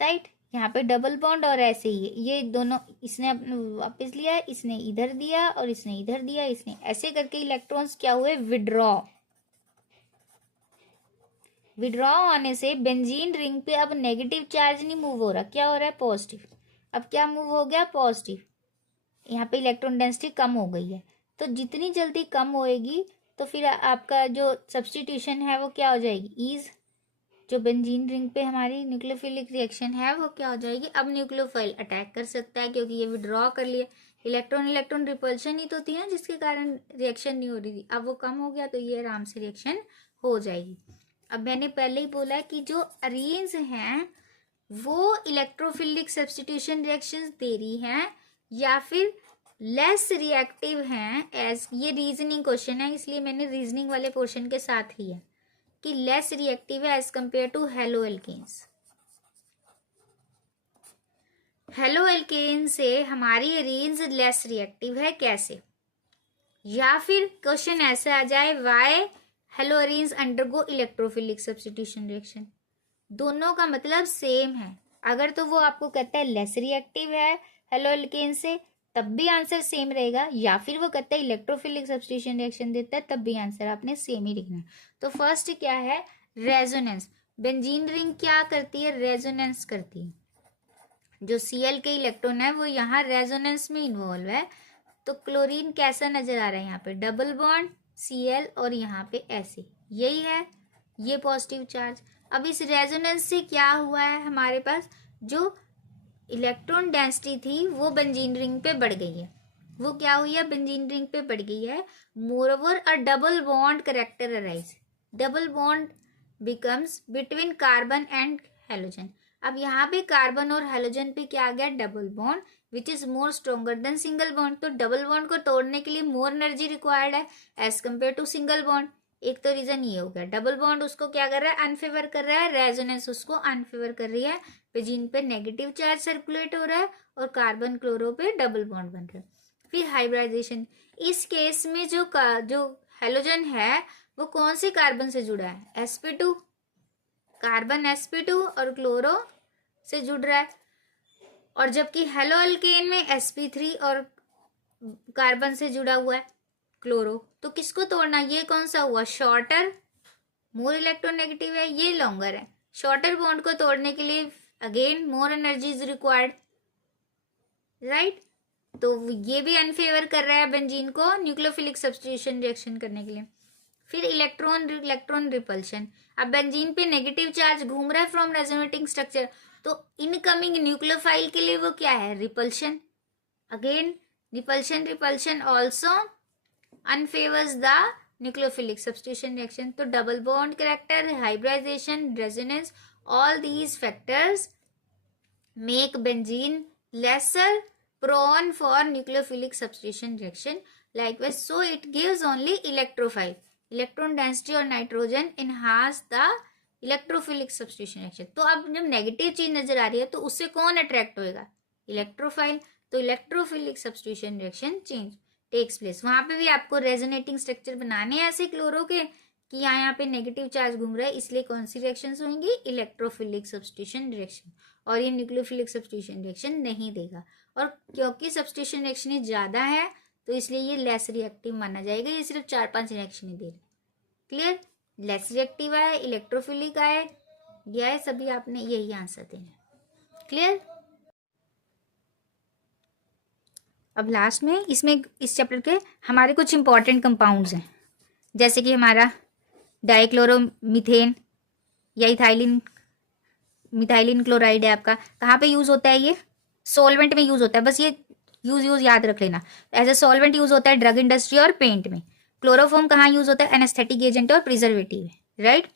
राइट। यहाँ पे डबल बॉन्ड और ऐसे ही ये दोनों इसने अपने वापस लिया, इसने इधर दिया और इसने इधर दिया, इसने ऐसे करके इलेक्ट्रॉन्स क्या हुए? विड्रॉ। विड्रॉ होने से बेंजीन रिंग पे अब नेगेटिव चार्ज नहीं मूव हो रहा, क्या हो रहा है? पॉजिटिव। अब क्या मूव हो गया? पॉजिटिव। यहाँ पे इलेक्ट्रॉन डेंसिटी कम हो गई है, तो जितनी जल्दी कम होएगी तो फिर आपका जो सब्स्टिट्यूशन है वो क्या हो जाएगी? ईज। जो बेंजीन रिंग पे हमारी न्यूक्लियोफिलिक रिएक्शन है वो क्या हो जाएगी? अब न्यूक्लियोफाइल अटैक कर सकता है क्योंकि ये विड्रॉ कर लिए, इलेक्ट्रॉन इलेक्ट्रॉन रिपल्शन ही तो थी ना जिसके कारण रिएक्शन नहीं हो रही थी, अब वो कम हो गया तो ये आराम से रिएक्शन हो जाएगी। अब मैंने पहले ही बोला है कि जो अरीन्स हैं वो इलेक्ट्रोफिलिक सब्स्टिट्यूशन रिएक्शंस दे रही हैं या फिर लेस रिएक्टिव हैं, एज ये रीजनिंग क्वेश्चन है इसलिए मैंने रीजनिंग वाले पोर्शन के साथ ही है कि लेस रिएक्टिव है as compare to halo alkanes. Halo alkane से हमारी अरीन्स लेस रिएक्टिव है, कैसे? या फिर क्वेश्चन ऐसा आ जाए why hello arenes undergo electrophilic substitution reaction. दोनों का मतलब सेम है, अगर तो वो आपको कहता है लेस रिएक्टिव है हेलो एल्केन से तब भी आंसर सेम रहेगा, या फिर वो कहता है इलेक्ट्रोफिलिक सब्स्टिट्यूशन रिएक्शन देता है तब भी आंसर आपने सेम ही लिखना है। तो फर्स्ट क्या है? रेजोनेंस। बेंजीन रिंग क्या करती है? रेजोनेंस करती है। जो Cl के इलेक्ट्रॉन है वो यहाँ रेजोनेंस में इन्वॉल्व है। तो क्लोरीन कैसा नजर आ रहा है? यहाँ पे डबल बॉन्ड Cl और यहाँ पे ऐसे, यही है ये पॉजिटिव चार्ज। अब इस रेजोनेंस से क्या हुआ है? हमारे पास जो इलेक्ट्रॉन डेंसिटी थी वो बेंजीन रिंग पे बढ़ गई है। वो क्या हुई है? बेंजीन रिंग पे बढ़ गई है। Moreover a double bond character arise. Double bond becomes between carbon and halogen. अब यहाँ पे कार्बन और हेलोजन पे क्या आ गया? Double bond which is more stronger than single bond. तो डबल बॉन्ड को तोड़ने के लिए मोर एनर्जी रिक्वायर्ड है as compare to single bond. एक तो रीजन ये हो गया, डबल बॉन्ड उसको क्या कर रहा है? अनफेवर कर रहा है, रेजोनेंस उसको अनफेवर कर रही है, बेंजीन पे नेगेटिव चार्ज सर्कुलेट हो रहा है और कार्बन क्लोरो पे डबल बॉन्ड बन रहा है। फिर हाइब्रिडाइजेशन। इस केस में जो हेलोजन है वो कौन से कार्बन से जुड़ा है? sp2, कार्बन sp2 और क्लोरो से जुड़ रहा है, और जबकि हेलो अल्केन में sp3 और कार्बन से जुड़ा हुआ है क्लोरो। तो किसको तोड़ना? ये कौन सा हुआ? शॉर्टर, मोर इलेक्ट्रोनेगेटिव है, ये लॉन्गर है। शॉर्टर बॉन्ड को तोड़ने के लिए again more energy is required, right. तो ये भी अनफेवर कर रहा है बेंजीन को न्यूक्लियोफिलिक सब्स्टिट्यूशन रिएक्शन करने के लिए। फिर इलेक्ट्रॉन रिपल्शन। अब बेंजीन पे नेगेटिव चार्ज घूम रहा है फ्रॉम रेजोनेटिंग स्ट्रक्चर, तो इनकमिंग न्यूक्लियोफाइल के लिए वो क्या है? Repulsion. Again repulsion also unfavors the nucleophilic substitution reaction. तो double bond character, hybridization, resonance, all these factors make benzene lesser prone for nucleophilic substitution reaction. Likewise, so it gives only electrophile. Electron density और nitrogen enhance the electrophilic substitution reaction. तो अब जब negative चीज नजर आ रही है तो उससे कौन अट्रैक्ट होएगा? इलेक्ट्रोफाइल. तो electrophilic substitution reaction change takes place. वहां पे भी आपको रेजोनेटिंग स्ट्रक्चर बनाने हैं ऐसे क्लोरो के कि यहाँ पे नेगेटिव चार्ज घूम रहा है, इसलिए कौन सी रिएक्शंस होंगी? Electrophilic substitution reaction. और ये न्यूक्लियोफिलिक सब्सटीट्यूशन रिएक्शन नहीं देगा. और क्योंकि सब्सटीट्यूशन रिएक्शन ज्यादा है तो इसलिए ये लेस रिएक्टिव माना जाएगा. ये सिर्फ 4-5 रिएक्शन ही दे रहे. क्लियर? लेस रिएक्टिव है, इलेक्ट्रोफिलिक है, यह है, सभी आपने यही आंसर देना. क्लियर? अब लास्ट में इसमें इस चैप्टर के हमारे कुछ इंपॉर्टेंट कंपाउंड्स हैं, जैसे कि हमारा डाइक्लोरोमीथेन या मिथाइलिन क्लोराइड है आपका. कहाँ पे यूज होता है? ये सॉल्वेंट में यूज होता है. बस ये यूज याद रख लेना. एज ए सॉल्वेंट यूज होता है ड्रग इंडस्ट्री और पेंट में. क्लोरोफॉर्म कहाँ यूज होता है? एनेस्थेटिक एजेंट और प्रिजर्वेटिव है. राइट?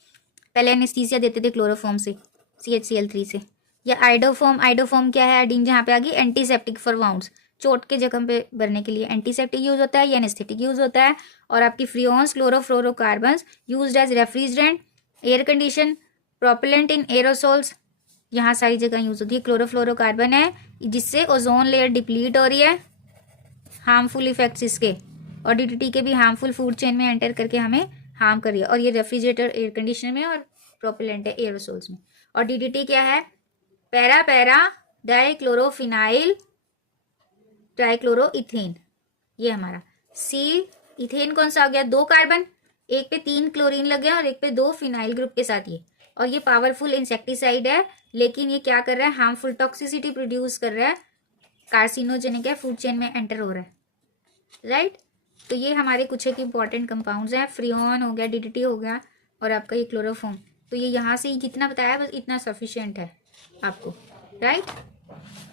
पहले एनेस्थीसिया देते थे क्लोरोफॉर्म से, CHCl3 से. या आइडोफॉर्म क्या है? आयोडीन जहाँ पे आ गई, एंटीसेप्टिक फॉर वाउंड्स, चोट के जख्म पे भरने के लिए एंटीसेप्टिक यूज होता है या एनेस्थेटिक यूज होता है. और आपकी freons, chlorofluorocarbons used as refrigerant, air condition, propellant in aerosols, यहाँ सारी जगह यूज होती है. क्लोरोफ्लोरोकार्बन है जिससे ओजोन लेयर डिप्लीट हो रही है, हार्मफुल इफेक्ट्स इसके, और DDT के भी हार्मफुल फूड चेन में एंटर करके हमें हार्म कर रही है. और ये रेफ्रिजरेटर एयर कंडीशनर में और प्रोपेलेंट है एरोसोल्स में. और DDT क्या है? पैरा डाइक्लोरोफिनाइल ट्राइक्लोरोइथेन. ये हमारा इथेन कौन सा हो गया? 2 कार्बन, एक पे 3 क्लोरीन लग गया और एक पे 2 फिनाइल ग्रुप के साथ ये. और ये पावरफुल इंसेक्टिसाइड है, लेकिन ये क्या कर रहा है? हार्मफुल टॉक्सिसिटी प्रोड्यूस कर रहा है, कार्सिनोजेनिक है, फूड चेन में एंटर हो रहा है. राइट? तो ये हमारे कुछ एक इंपॉर्टेंट कंपाउंड्स हैं. फ्रियोन हो गया, DDT हो गया, और आपका ये क्लोरोफॉर्म. तो ये यहाँ से कितना बताया, बस इतना सफिशिएंट है आपको. राइट?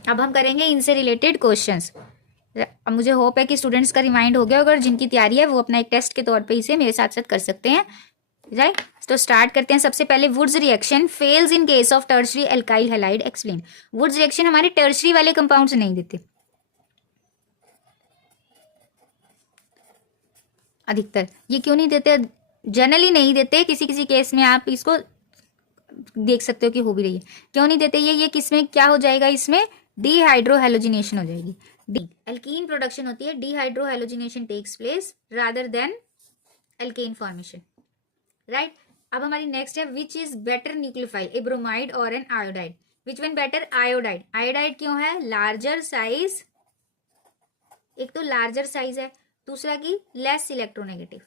अब हम करेंगे इनसे रिलेटेड क्वेश्चंस. अब मुझे होप है कि स्टूडेंट्स का रिमाइंड हो गया, अगर जिनकी तैयारी है वो अपना एक टेस्ट के तौर पे इसे मेरे साथ साथ कर सकते हैं. राइट? तो स्टार्ट करते हैं. सबसे पहले Wurtz reaction fails in case of tertiary alkyl halide. Explain. Wurtz reaction हमारे टर्शरी वाले कंपाउंड्स नहीं देते अधिकतर. ये क्यों नहीं देते? जनरली नहीं देते, किसी किसी केस में आप इसको देख सकते हो कि हो भी रही है. क्यों नहीं देते? ये किस में क्या हो जाएगा? इसमें डिहाइड्रोहेलोजिनेशन हो जाएगी. एल्कीन प्रोडक्शन होती है, dehydrohalogenation takes place rather than alkane formation. Right? अब हमारी नेक्स्ट है which is better nucleophile, a bromide और an iodide. Which one better? Iodide. Iodide क्यों है? Larger size. एक तो लार्जर साइज है, दूसरा की लेस इलेक्ट्रोनेगेटिव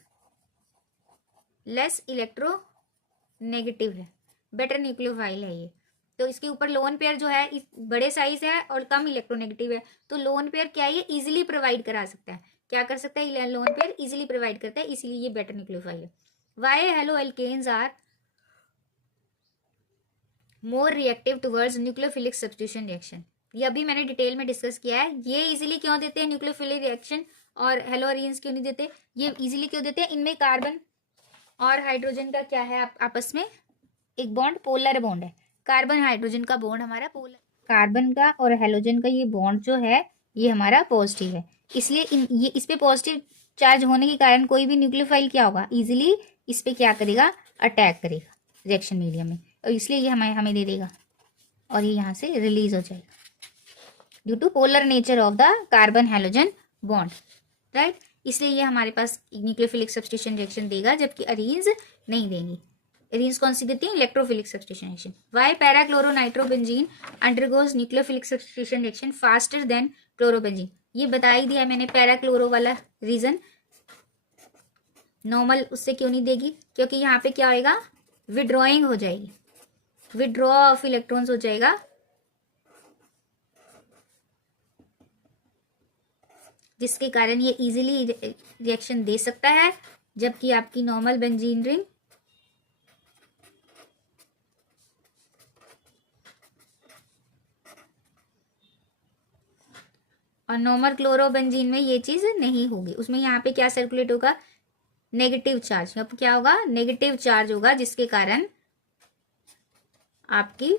है, बेटर न्यूक्लियोफाइल है ये. तो इसके ऊपर लोन पेयर जो है बड़े साइज है और कम इलेक्ट्रोनेगेटिव है. तो लोन पेयर क्या है? ये इजिली प्रोवाइड करा सकता है. क्या कर सकता है? लोन पेयर इजिली प्रोवाइड करता है, इसीलिए ये बेटर न्यूक्लियोफाइल है. Why halo alkanes are more reactive towards nucleophilic substitution reaction. ये अभी मैंने डिटेल में डिस्कस किया है. ये इजिली क्यों देते हैं न्यूक्लियोफिलिक रिएक्शन, और हेलोअरीन्स क्यों नहीं देते? ये इजिली क्यों देते हैं? इनमें कार्बन और हाइड्रोजन का क्या है? आपस में एक बॉन्ड, पोलर बॉन्ड है. कार्बन हाइड्रोजन का बॉन्ड हमारा पोलर, कार्बन का और हेलोजन का ये बॉन्ड जो है ये हमारा पॉजिटिव है. इसलिए ये इस पे पॉजिटिव चार्ज होने के कारण कोई भी न्यूक्लियोफाइल क्या होगा? इजिली इस पे क्या करेगा? अटैक करेगा रिएक्शन मीडियम में, और इसलिए ये हमें दे देगा और ये यहाँ से रिलीज हो जाएगा due to polar nature of the carbon halogen bond. Right? इसलिए ये हमारे पास न्यूक्लियोफिलिक सब्स्टिट्यूशन रिएक्शन देगा, जबकि अरीन्स नहीं देंगी. अरीन्स कौन सी देती है? Electrophilic substitution reaction. Why parachloronitrobenzene undergoes nucleophilic substitution reaction faster than chlorobenzene. ये बता ही दिया मैंने, पैराक्लोरो वाला रीजन. नॉर्मल उससे क्यों नहीं देगी? क्योंकि यहाँ पे क्या होएगा? विड्रॉइंग हो जाएगी, विड्रॉ ऑफ इलेक्ट्रॉन्स हो जाएगा, जिसके कारण ये इजीली रिएक्शन दे सकता है, जबकि आपकी नॉर्मल बेंजीन रिंग और नॉर्मल क्लोरोबेंजीन में ये चीज नहीं होगी. उसमें यहाँ पे क्या सर्कुलेट होगा? Negative charge. अब क्या होगा? नेगेटिव चार्ज होगा, जिसके कारण आपकी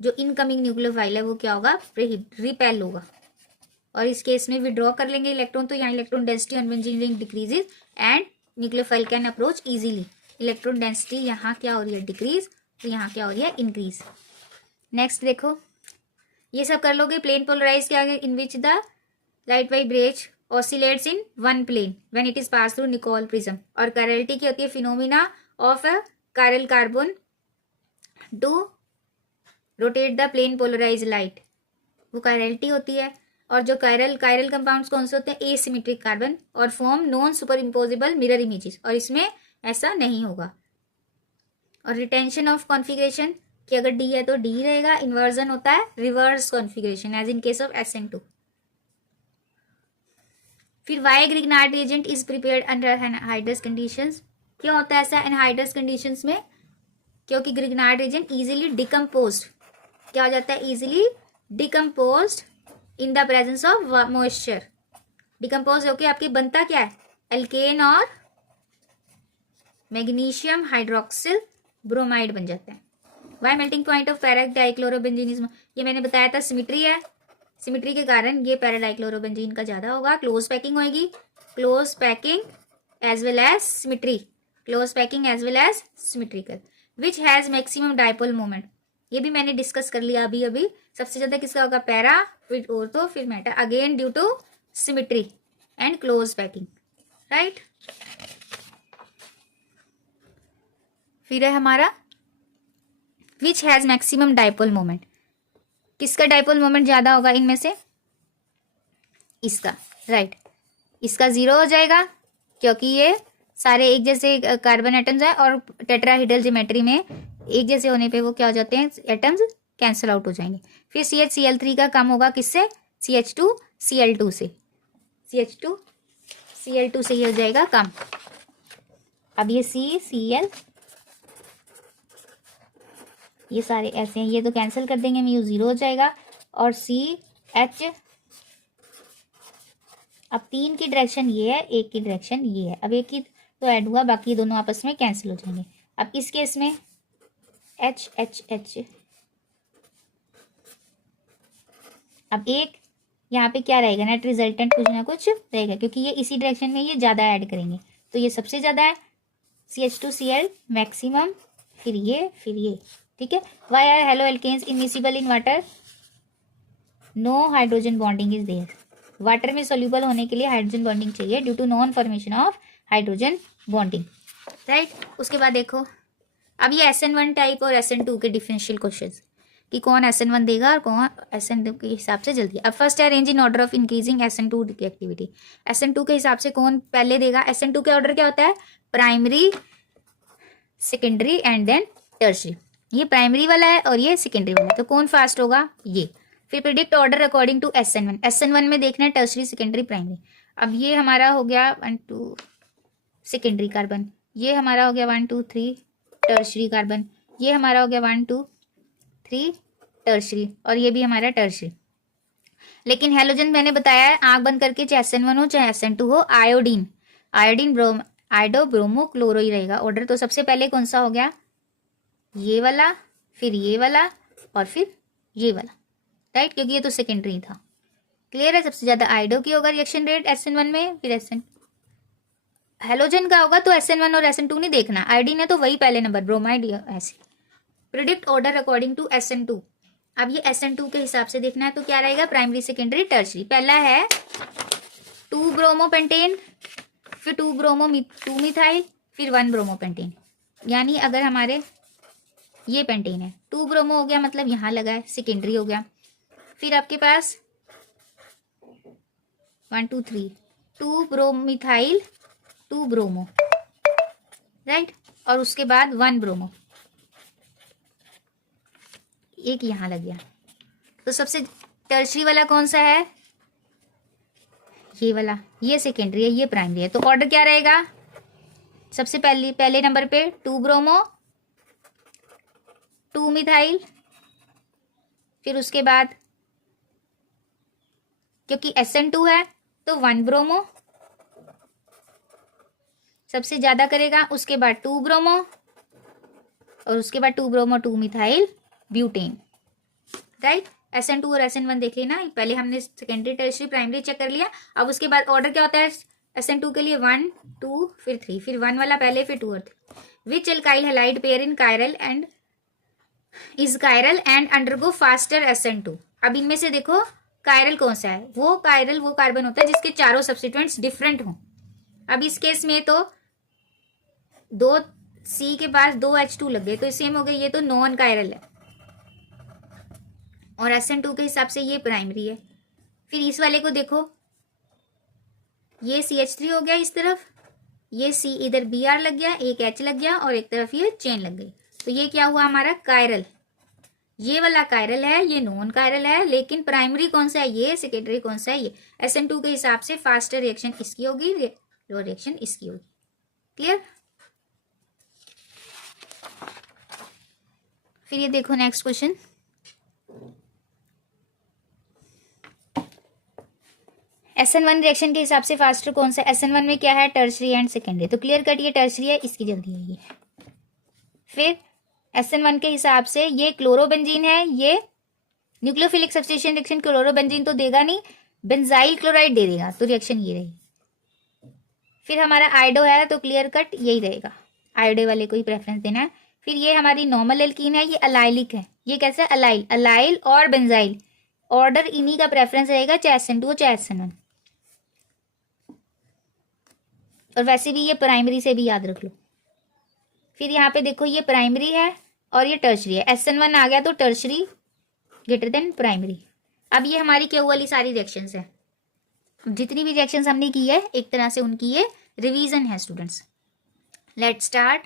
जो इनकमिंग न्यूक्लियोफाइल है वो क्या होगा, रिपेल होगा, और इस केस में विड्रॉ कर लेंगे इलेक्ट्रॉन, तो यहाँ electron density on benzene ring decreases and nucleophile can approach easily. Electron density यहाँ क्या हो रही है, डिक्रीज, तो यहाँ क्या हो रही है, इंक्रीज। नेक्स्ट देखो, ये सब कर लोगे। प्लेन पोलराइज के आगे in which the light vibrate oscillates in one plane when it is pass through Nicol prism. और कायरलिटी की होती है phenomena of a chiral carbon to rotate the plane polarise light, वो कायरलिटी होती है। और जो कायरल कंपाउंड्स कौन से होते हैं, एसिमेट्रिक कार्बन, और form non super imposable mirror images, और इसमें ऐसा नहीं होगा। और रिटेंशन ऑफ कॉन्फिगरेशन कि अगर डी है तो डी रहेगा, इन्वर्जन होता है reverse configuration as in case of SN2। फिर why Grignard reagent is prepared under anhydrous conditions. क्यों होता है ऐसा एनहाइड्रस कंडीशंस में, क्योंकि ग्रिग्नार्ड रिएजेंट इजीली डिकम्पोज्ड, क्या हो जाता है, easily decomposed in the presence of moisture. Decompose होके आपकी बनता क्या है, एल्केन और मैग्नीशियम हाइड्रोक्सिल ब्रोमाइड बन जाता है। Why melting point of para dichlorobenzene, ये मैंने बताया था सिमिट्री है, सिमिट्री के कारण ये पैरा डाइक्लोरोबेंजीन का ज्यादा होगा। क्लोज पैकिंग होगी, close packing as well as symmetry, close packing as well as symmetrical, which has maximum dipole moment, ये भी मैंने डिस्कस कर लिया अभी अभी। सबसे ज्यादा किसका होगा, पैरा, फिर ऑर्थो, फिर meta, again due to symmetry and close packing, right. फिर है हमारा which has maximum dipole moment, किसका डाइपोल मोमेंट ज्यादा होगा इनमें से, इसका, राइट। इसका 0 हो जाएगा क्योंकि ये सारे एक जैसे कार्बन एटम्स है, और टेट्राहेड्रल ज्योमेट्री में एक जैसे होने पे वो क्या हो जाते हैं, एटम्स कैंसिल आउट हो जाएंगे। फिर CH Cl3 का कम होगा किससे, CH2Cl2 से, CH2Cl2 से ही हो जाएगा कम। अब ये CCl, ये सारे ऐसे हैं, ये तो कैंसिल कर देंगे, म्यू 0 हो जाएगा। और CH, अब 3 की डायरेक्शन ये है, एक की डायरेक्शन ये है, अब एक ही तो ऐड हुआ, बाकी दोनों आपस में कैंसिल हो जाएंगे। अब इस केस में H, अब एक यहाँ पे क्या रहेगा, नेट रिजल्टेंट कुछ ना कुछ रहेगा, क्योंकि ये इसी डायरेक्शन में ये ज्यादा ऐड करेंगे, तो ये सबसे ज्यादा है CH2Cl मैक्सिमम, फिर ये, ठीक है। Why are halo alkanes immiscible in water, no hydrogen bonding is there, water में सोल्यूबल होने के लिए हाइड्रोजन बॉन्डिंग चाहिए due to non formation of hydrogen bonding, right. उसके बाद देखो, अब ये SN1 टाइप और SN2 के डिफरेंशियल क्वेश्चंस कि कौन SN1 देगा और कौन SN2 के हिसाब से जल्दी। अब फर्स्ट है arrange in order of increasing SN2 की एक्टिविटी। SN2 के हिसाब से कौन पहले देगा, SN2 के ऑर्डर क्या होता है, primary, secondary and then tertiary. ये प्राइमरी वाला है और ये सेकेंडरी वाला है, तो कौन फास्ट होगा, ये। फिर predict order according to SN1, SN1 में देखना है टर्शरी, सेकेंडरी, प्राइमरी। अब ये हमारा हो गया 1 2 सेकेंडरी कार्बन, ये हमारा हो गया 1 2 3 टर्शरी कार्बन, ये हमारा हो गया 1 2 3 टर्शरी, और ये भी हमारा टर्शरी। लेकिन हेलोजन मैंने बताया है आंख बंद करके, चाहे SN1 हो चाहे SN2 हो, आयोडीन, आयोडो ब्रोमो क्लोरो ही रहेगा ऑर्डर। तो सबसे पहले कौन सा हो गया, ये वाला, फिर ये वाला, और फिर ये वाला, राइट, क्योंकि ये तो सेकेंडरी था। क्लियर है। सबसे ज्यादा आयोडो की होगा रिएक्शन रेट SN1 में, फिर SN, हेलोजन का होगा तो SN1 और SN2 नहीं देखना, आयोडीन है तो वही पहले नंबर, ब्रोमाइड ऐसे। Predict order according to SN2, अब ये SN2 के हिसाब से देखना है, तो क्या रहेगा, प्राइमरी, सेकेंडरी, टर्शरी। पहला है 2 ब्रोमोपेंटेन, फिर 2 मिथाइल, फिर 1 ब्रोमोपेंटेन। यानी अगर हमारे ये पेंटेन है, 2 ब्रोमो हो गया, मतलब यहाँ लगा है, सेकेंडरी हो गया। फिर आपके पास 1 2 3 2 ब्रोमिथाइल, 2 ब्रोमो, राइट, और उसके बाद 1 ब्रोमो, एक यहाँ लग गया। तो सबसे टर्शरी वाला कौन सा है, ये वाला, ये सेकेंडरी है, ये प्राइमरी है। तो ऑर्डर क्या रहेगा, सबसे पहले नंबर पे 2 ब्रोमो, 2 मिथाइल, फिर उसके बाद क्योंकि SN2 है तो 1 ब्रोमो सबसे ज्यादा करेगा, उसके बाद 2 ब्रोमो, और उसके बाद 2 bromo 2 methyl butane, right. SN2 और SN1 देख लेना, पहले हमने सेकेंडरी टर्शियरी प्राइमरी चेक कर लिया। अब उसके बाद ऑर्डर क्या होता है SN2 के लिए 1 2 फिर 3, फिर 1 वाला पहले फिर 2 और 3। Which alkyl halide pair in chiral and is chiral and undergo faster SN2। अब इनमें से देखो कायरल कौन सा है, वो कायरल वो कार्बन होता है जिसके चारों सब्स्टिट्यूएंट्स डिफरेंट हों। अब इस केस में तो 2 C के पास 2 H2 लग गए तो सेम हो गए, ये तो नॉन कायरल है और SN2 के हिसाब से ये प्राइमरी है। फिर इस वाले को देखो, ये CH3 हो गया इस तरफ, ये C इधर Br लग गया, एक H लग गया और एक तरफ ये चेन लग गई, तो ये क्या हुआ हमारा कायरल। ये वाला कायरल है, ये नॉन कायरल है, लेकिन प्राइमरी कौन सा है ये, सेकेंडरी कौन सा है ये। SN2 के हिसाब से फास्टर रिएक्शन इसकी होगी, लो रिएक्शन इसकी होगी। क्लियर। फिर ये देखो नेक्स्ट क्वेश्चन, SN1 रिएक्शन के हिसाब से फास्टर कौन सा। SN1 में क्या है, टर्शरी एंड सेकेंडरी, तो क्लियर कट ये टर्शरी है, इसकी जल्दी है ये। फिर SN1 के हिसाब से ये क्लोरोबेंजीन है, ये न्यूक्लियोफिलिक सब्स्टिट्यूशन रिएक्शन क्लोरोबेंजीन तो देगा नहीं, बेंजाइल क्लोराइड दे देगा, तो रिएक्शन ये रहेगी। फिर हमारा आयोडो है तो क्लियर कट यही रहेगा, आयोडो वाले को ही प्रेफरेंस देना है। फिर ये हमारी नॉर्मल एल्कीन है, ये अलाइलिक है, ये कैसा है अलाइल, अलाइल और बेंजाइल, ऑर्डर इन्हीं का प्रेफरेंस रहेगा, चाहे SN2 चाहे SN1। और वैसे भी ये प्राइमरी से भी याद रख लो। फिर यहाँ पे देखो ये प्राइमरी है और ये टर्शरी है, SN1 आ गया तो टर्शरी ग्रेटर देन प्राइमरी। अब ये हमारी क्या वाली सारी रिएक्शंस है, जितनी भी रिएक्शंस हमने की है एक तरह से उनकी ये रिवीजन है स्टूडेंट्स। Let start.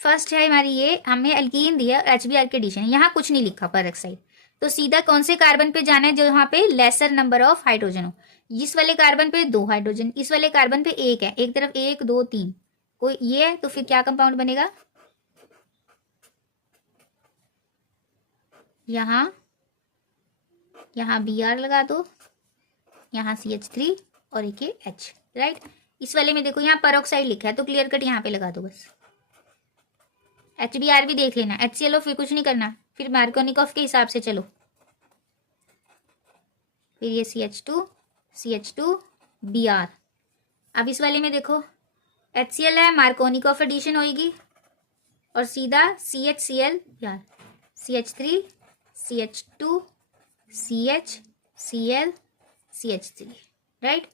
फर्स्ट है हमारी ये, हमें एल्कीन दिया HBr के एडिशन, यहाँ कुछ नहीं लिखा पेरोक्साइड, तो सीधा कौन से कार्बन पे जाना है जो यहाँ पे लेसर नंबर ऑफ हाइड्रोजन हो। इस वाले कार्बन पे 2 हाइड्रोजन, इस वाले कार्बन पे 1 है, एक तरफ 1 2 3, कोई ये है, तो फिर क्या कंपाउंड बनेगा, यहाँ Br लगा दो, यहाँ CH3 और एक ये H, राइट। इस वाले में देखो यहाँ पेरोक्साइड लिखा है तो क्लियर कट यहाँ पे लगा दो बस। HBr भी देख लेना, HCl फिर कुछ नहीं करना, फिर मार्कोनिकॉफ के हिसाब से चलो। फिर ये CH2 Br। अब इस वाले में देखो HCl है, मार्कोनिकॉफ एडिशन होगी और सीधा CHCl यार, CH3 CH2 CHCl CH3, right.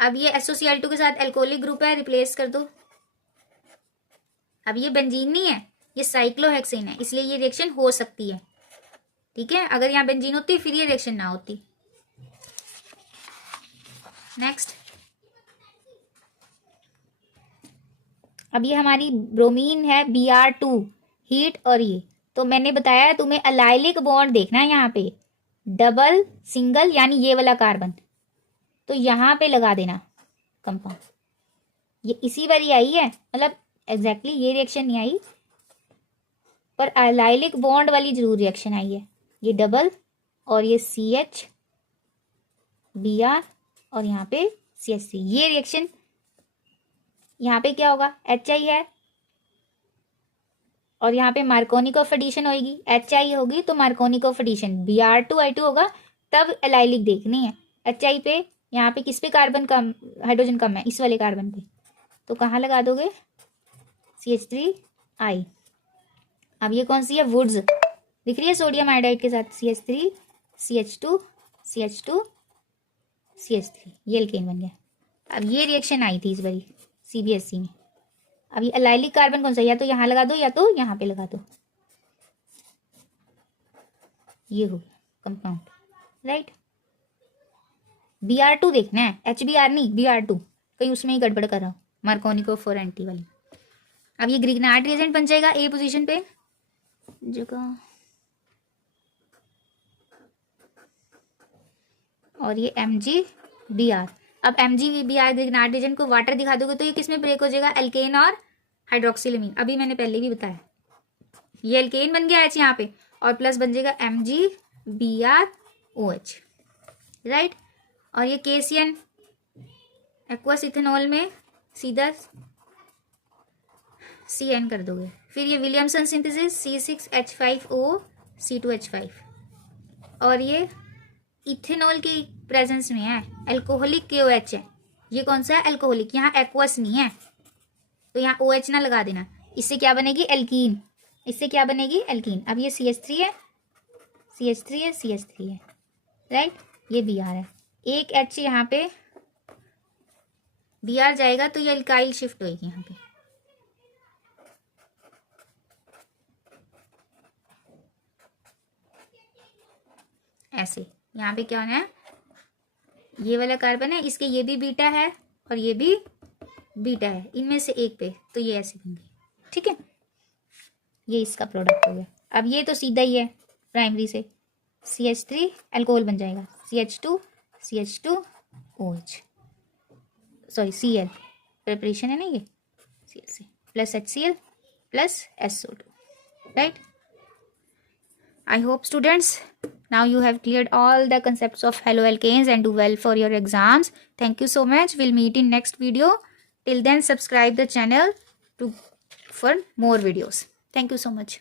अब ये SOCl2 के साथ एल्कोहलिक ग्रुप है, रिप्लेस कर दो। अब ये बेंजीन नहीं है, ये साइक्लोहेक्सेन है, इसलिए ये रिएक्शन हो सकती है, ठीक है। अगर यहाँ बेंजीन होती फिर ये रिएक्शन ना होती। नेक्स्ट, अब ये हमारी ब्रोमीन है Br2, हीट, और ये तो मैंने बताया तुम्हें अलाइलिक बॉन्ड देखना है यहाँ पे, डबल सिंगल यानी ये वाला कार्बन, तो यहाँ पे लगा देना कंपाउंड। ये इसी बारी आई है, मतलब एग्जैक्टली ये रिएक्शन नहीं आई पर अलाइलिक बॉन्ड वाली जरूर रिएक्शन आई है, ये डबल और ये CH Br और यहाँ पे CH3, ये रिएक्शन यहाँ पे क्या होगा, HI है और यहाँ पे मार्कोनिकॉफ एडिशन होगी, HI होगी तो मार्कोनिकॉफ एडिशन Br2I2 होगा, तब एलाइलिक देखनी है। HI पे यहाँ पे किस पे कार्बन कम, हाइड्रोजन कम है, इस वाले कार्बन पे, तो कहाँ लगा दोगे, CH3I। अब ये कौन सी है, वुड्स दिख रही है सोडियम आयोडाइड के साथ, CH3 CH2 CH2 CH3, ये एल्केन बन गया। अब ये रिएक्शन आई थी इस बारी CBSE में। अब ये अलाइलिक कार्बन कौन सा, या तो यहाँ लगा दो या तो यहाँ पे लगा दो, ये हो गया कंपाउंड, राइट। Br2 देखना है, HBr नहीं Br2, कहीं उसमें ही गड़बड़ कर रहा हूँ, मार्कोनिकॉफ और एंटी वाली। अब ये ग्रिग्नार्ड रिएजेंट बन जाएगा A पोजीशन पे जगह, और ये MgBr। अब MgBr ग्रिग्नार्ड रिएजेंट को वाटर दिखा दोगे तो ये किस में ब्रेक हो जाएगा, एल्केन और हाइड्रोक्सिलमीन। अभी मैंने पहले भी बताया, ये एल्केन बन गया H यहाँ पे और प्लस बन जाएगा MgBrOH, राइट। और ये केसियन एक्वस इथेनॉल में सीधा CN कर दोगे। फिर ये विलियमसन सिंथेसिस C6H5O C2H5, और ये इथेनॉल की प्रेजेंस में है, अल्कोहलिक KOH है। ये कौन सा है? अल्कोहलिक। यहाँ एक्वस नहीं है तो यहाँ OH ना लगा देना। इससे क्या बनेगी? एल्कीन। इससे क्या बनेगी? एल्कीन। अब ये CH3 है, CH3 है, CH3 है, राइट। ये Br है, एक H यहाँ पे Br जाएगा तो ये अल्काइल शिफ्ट होगी यहाँ पे। ऐसे यहाँ पे क्या होना है? ये वाला कार्बन है, इसके ये भी बीटा है और ये भी बीटा है, इनमें से एक पे, तो ये ऐसे होंगे, ठीक है। ये इसका प्रोडक्ट हो गया। अब ये तो सीधा ही है प्राइमरी से, CH3 अल्कोहल बन जाएगा, CH2 OH, sorry Cl preparation है ना ये, Cl से plus HCl plus SO2, right. I hope students now you have cleared all the concepts of haloalkanes and do well for your exams. Thank you so much. We'll meet in next video. Till then subscribe the channel for more videos. Thank you so much.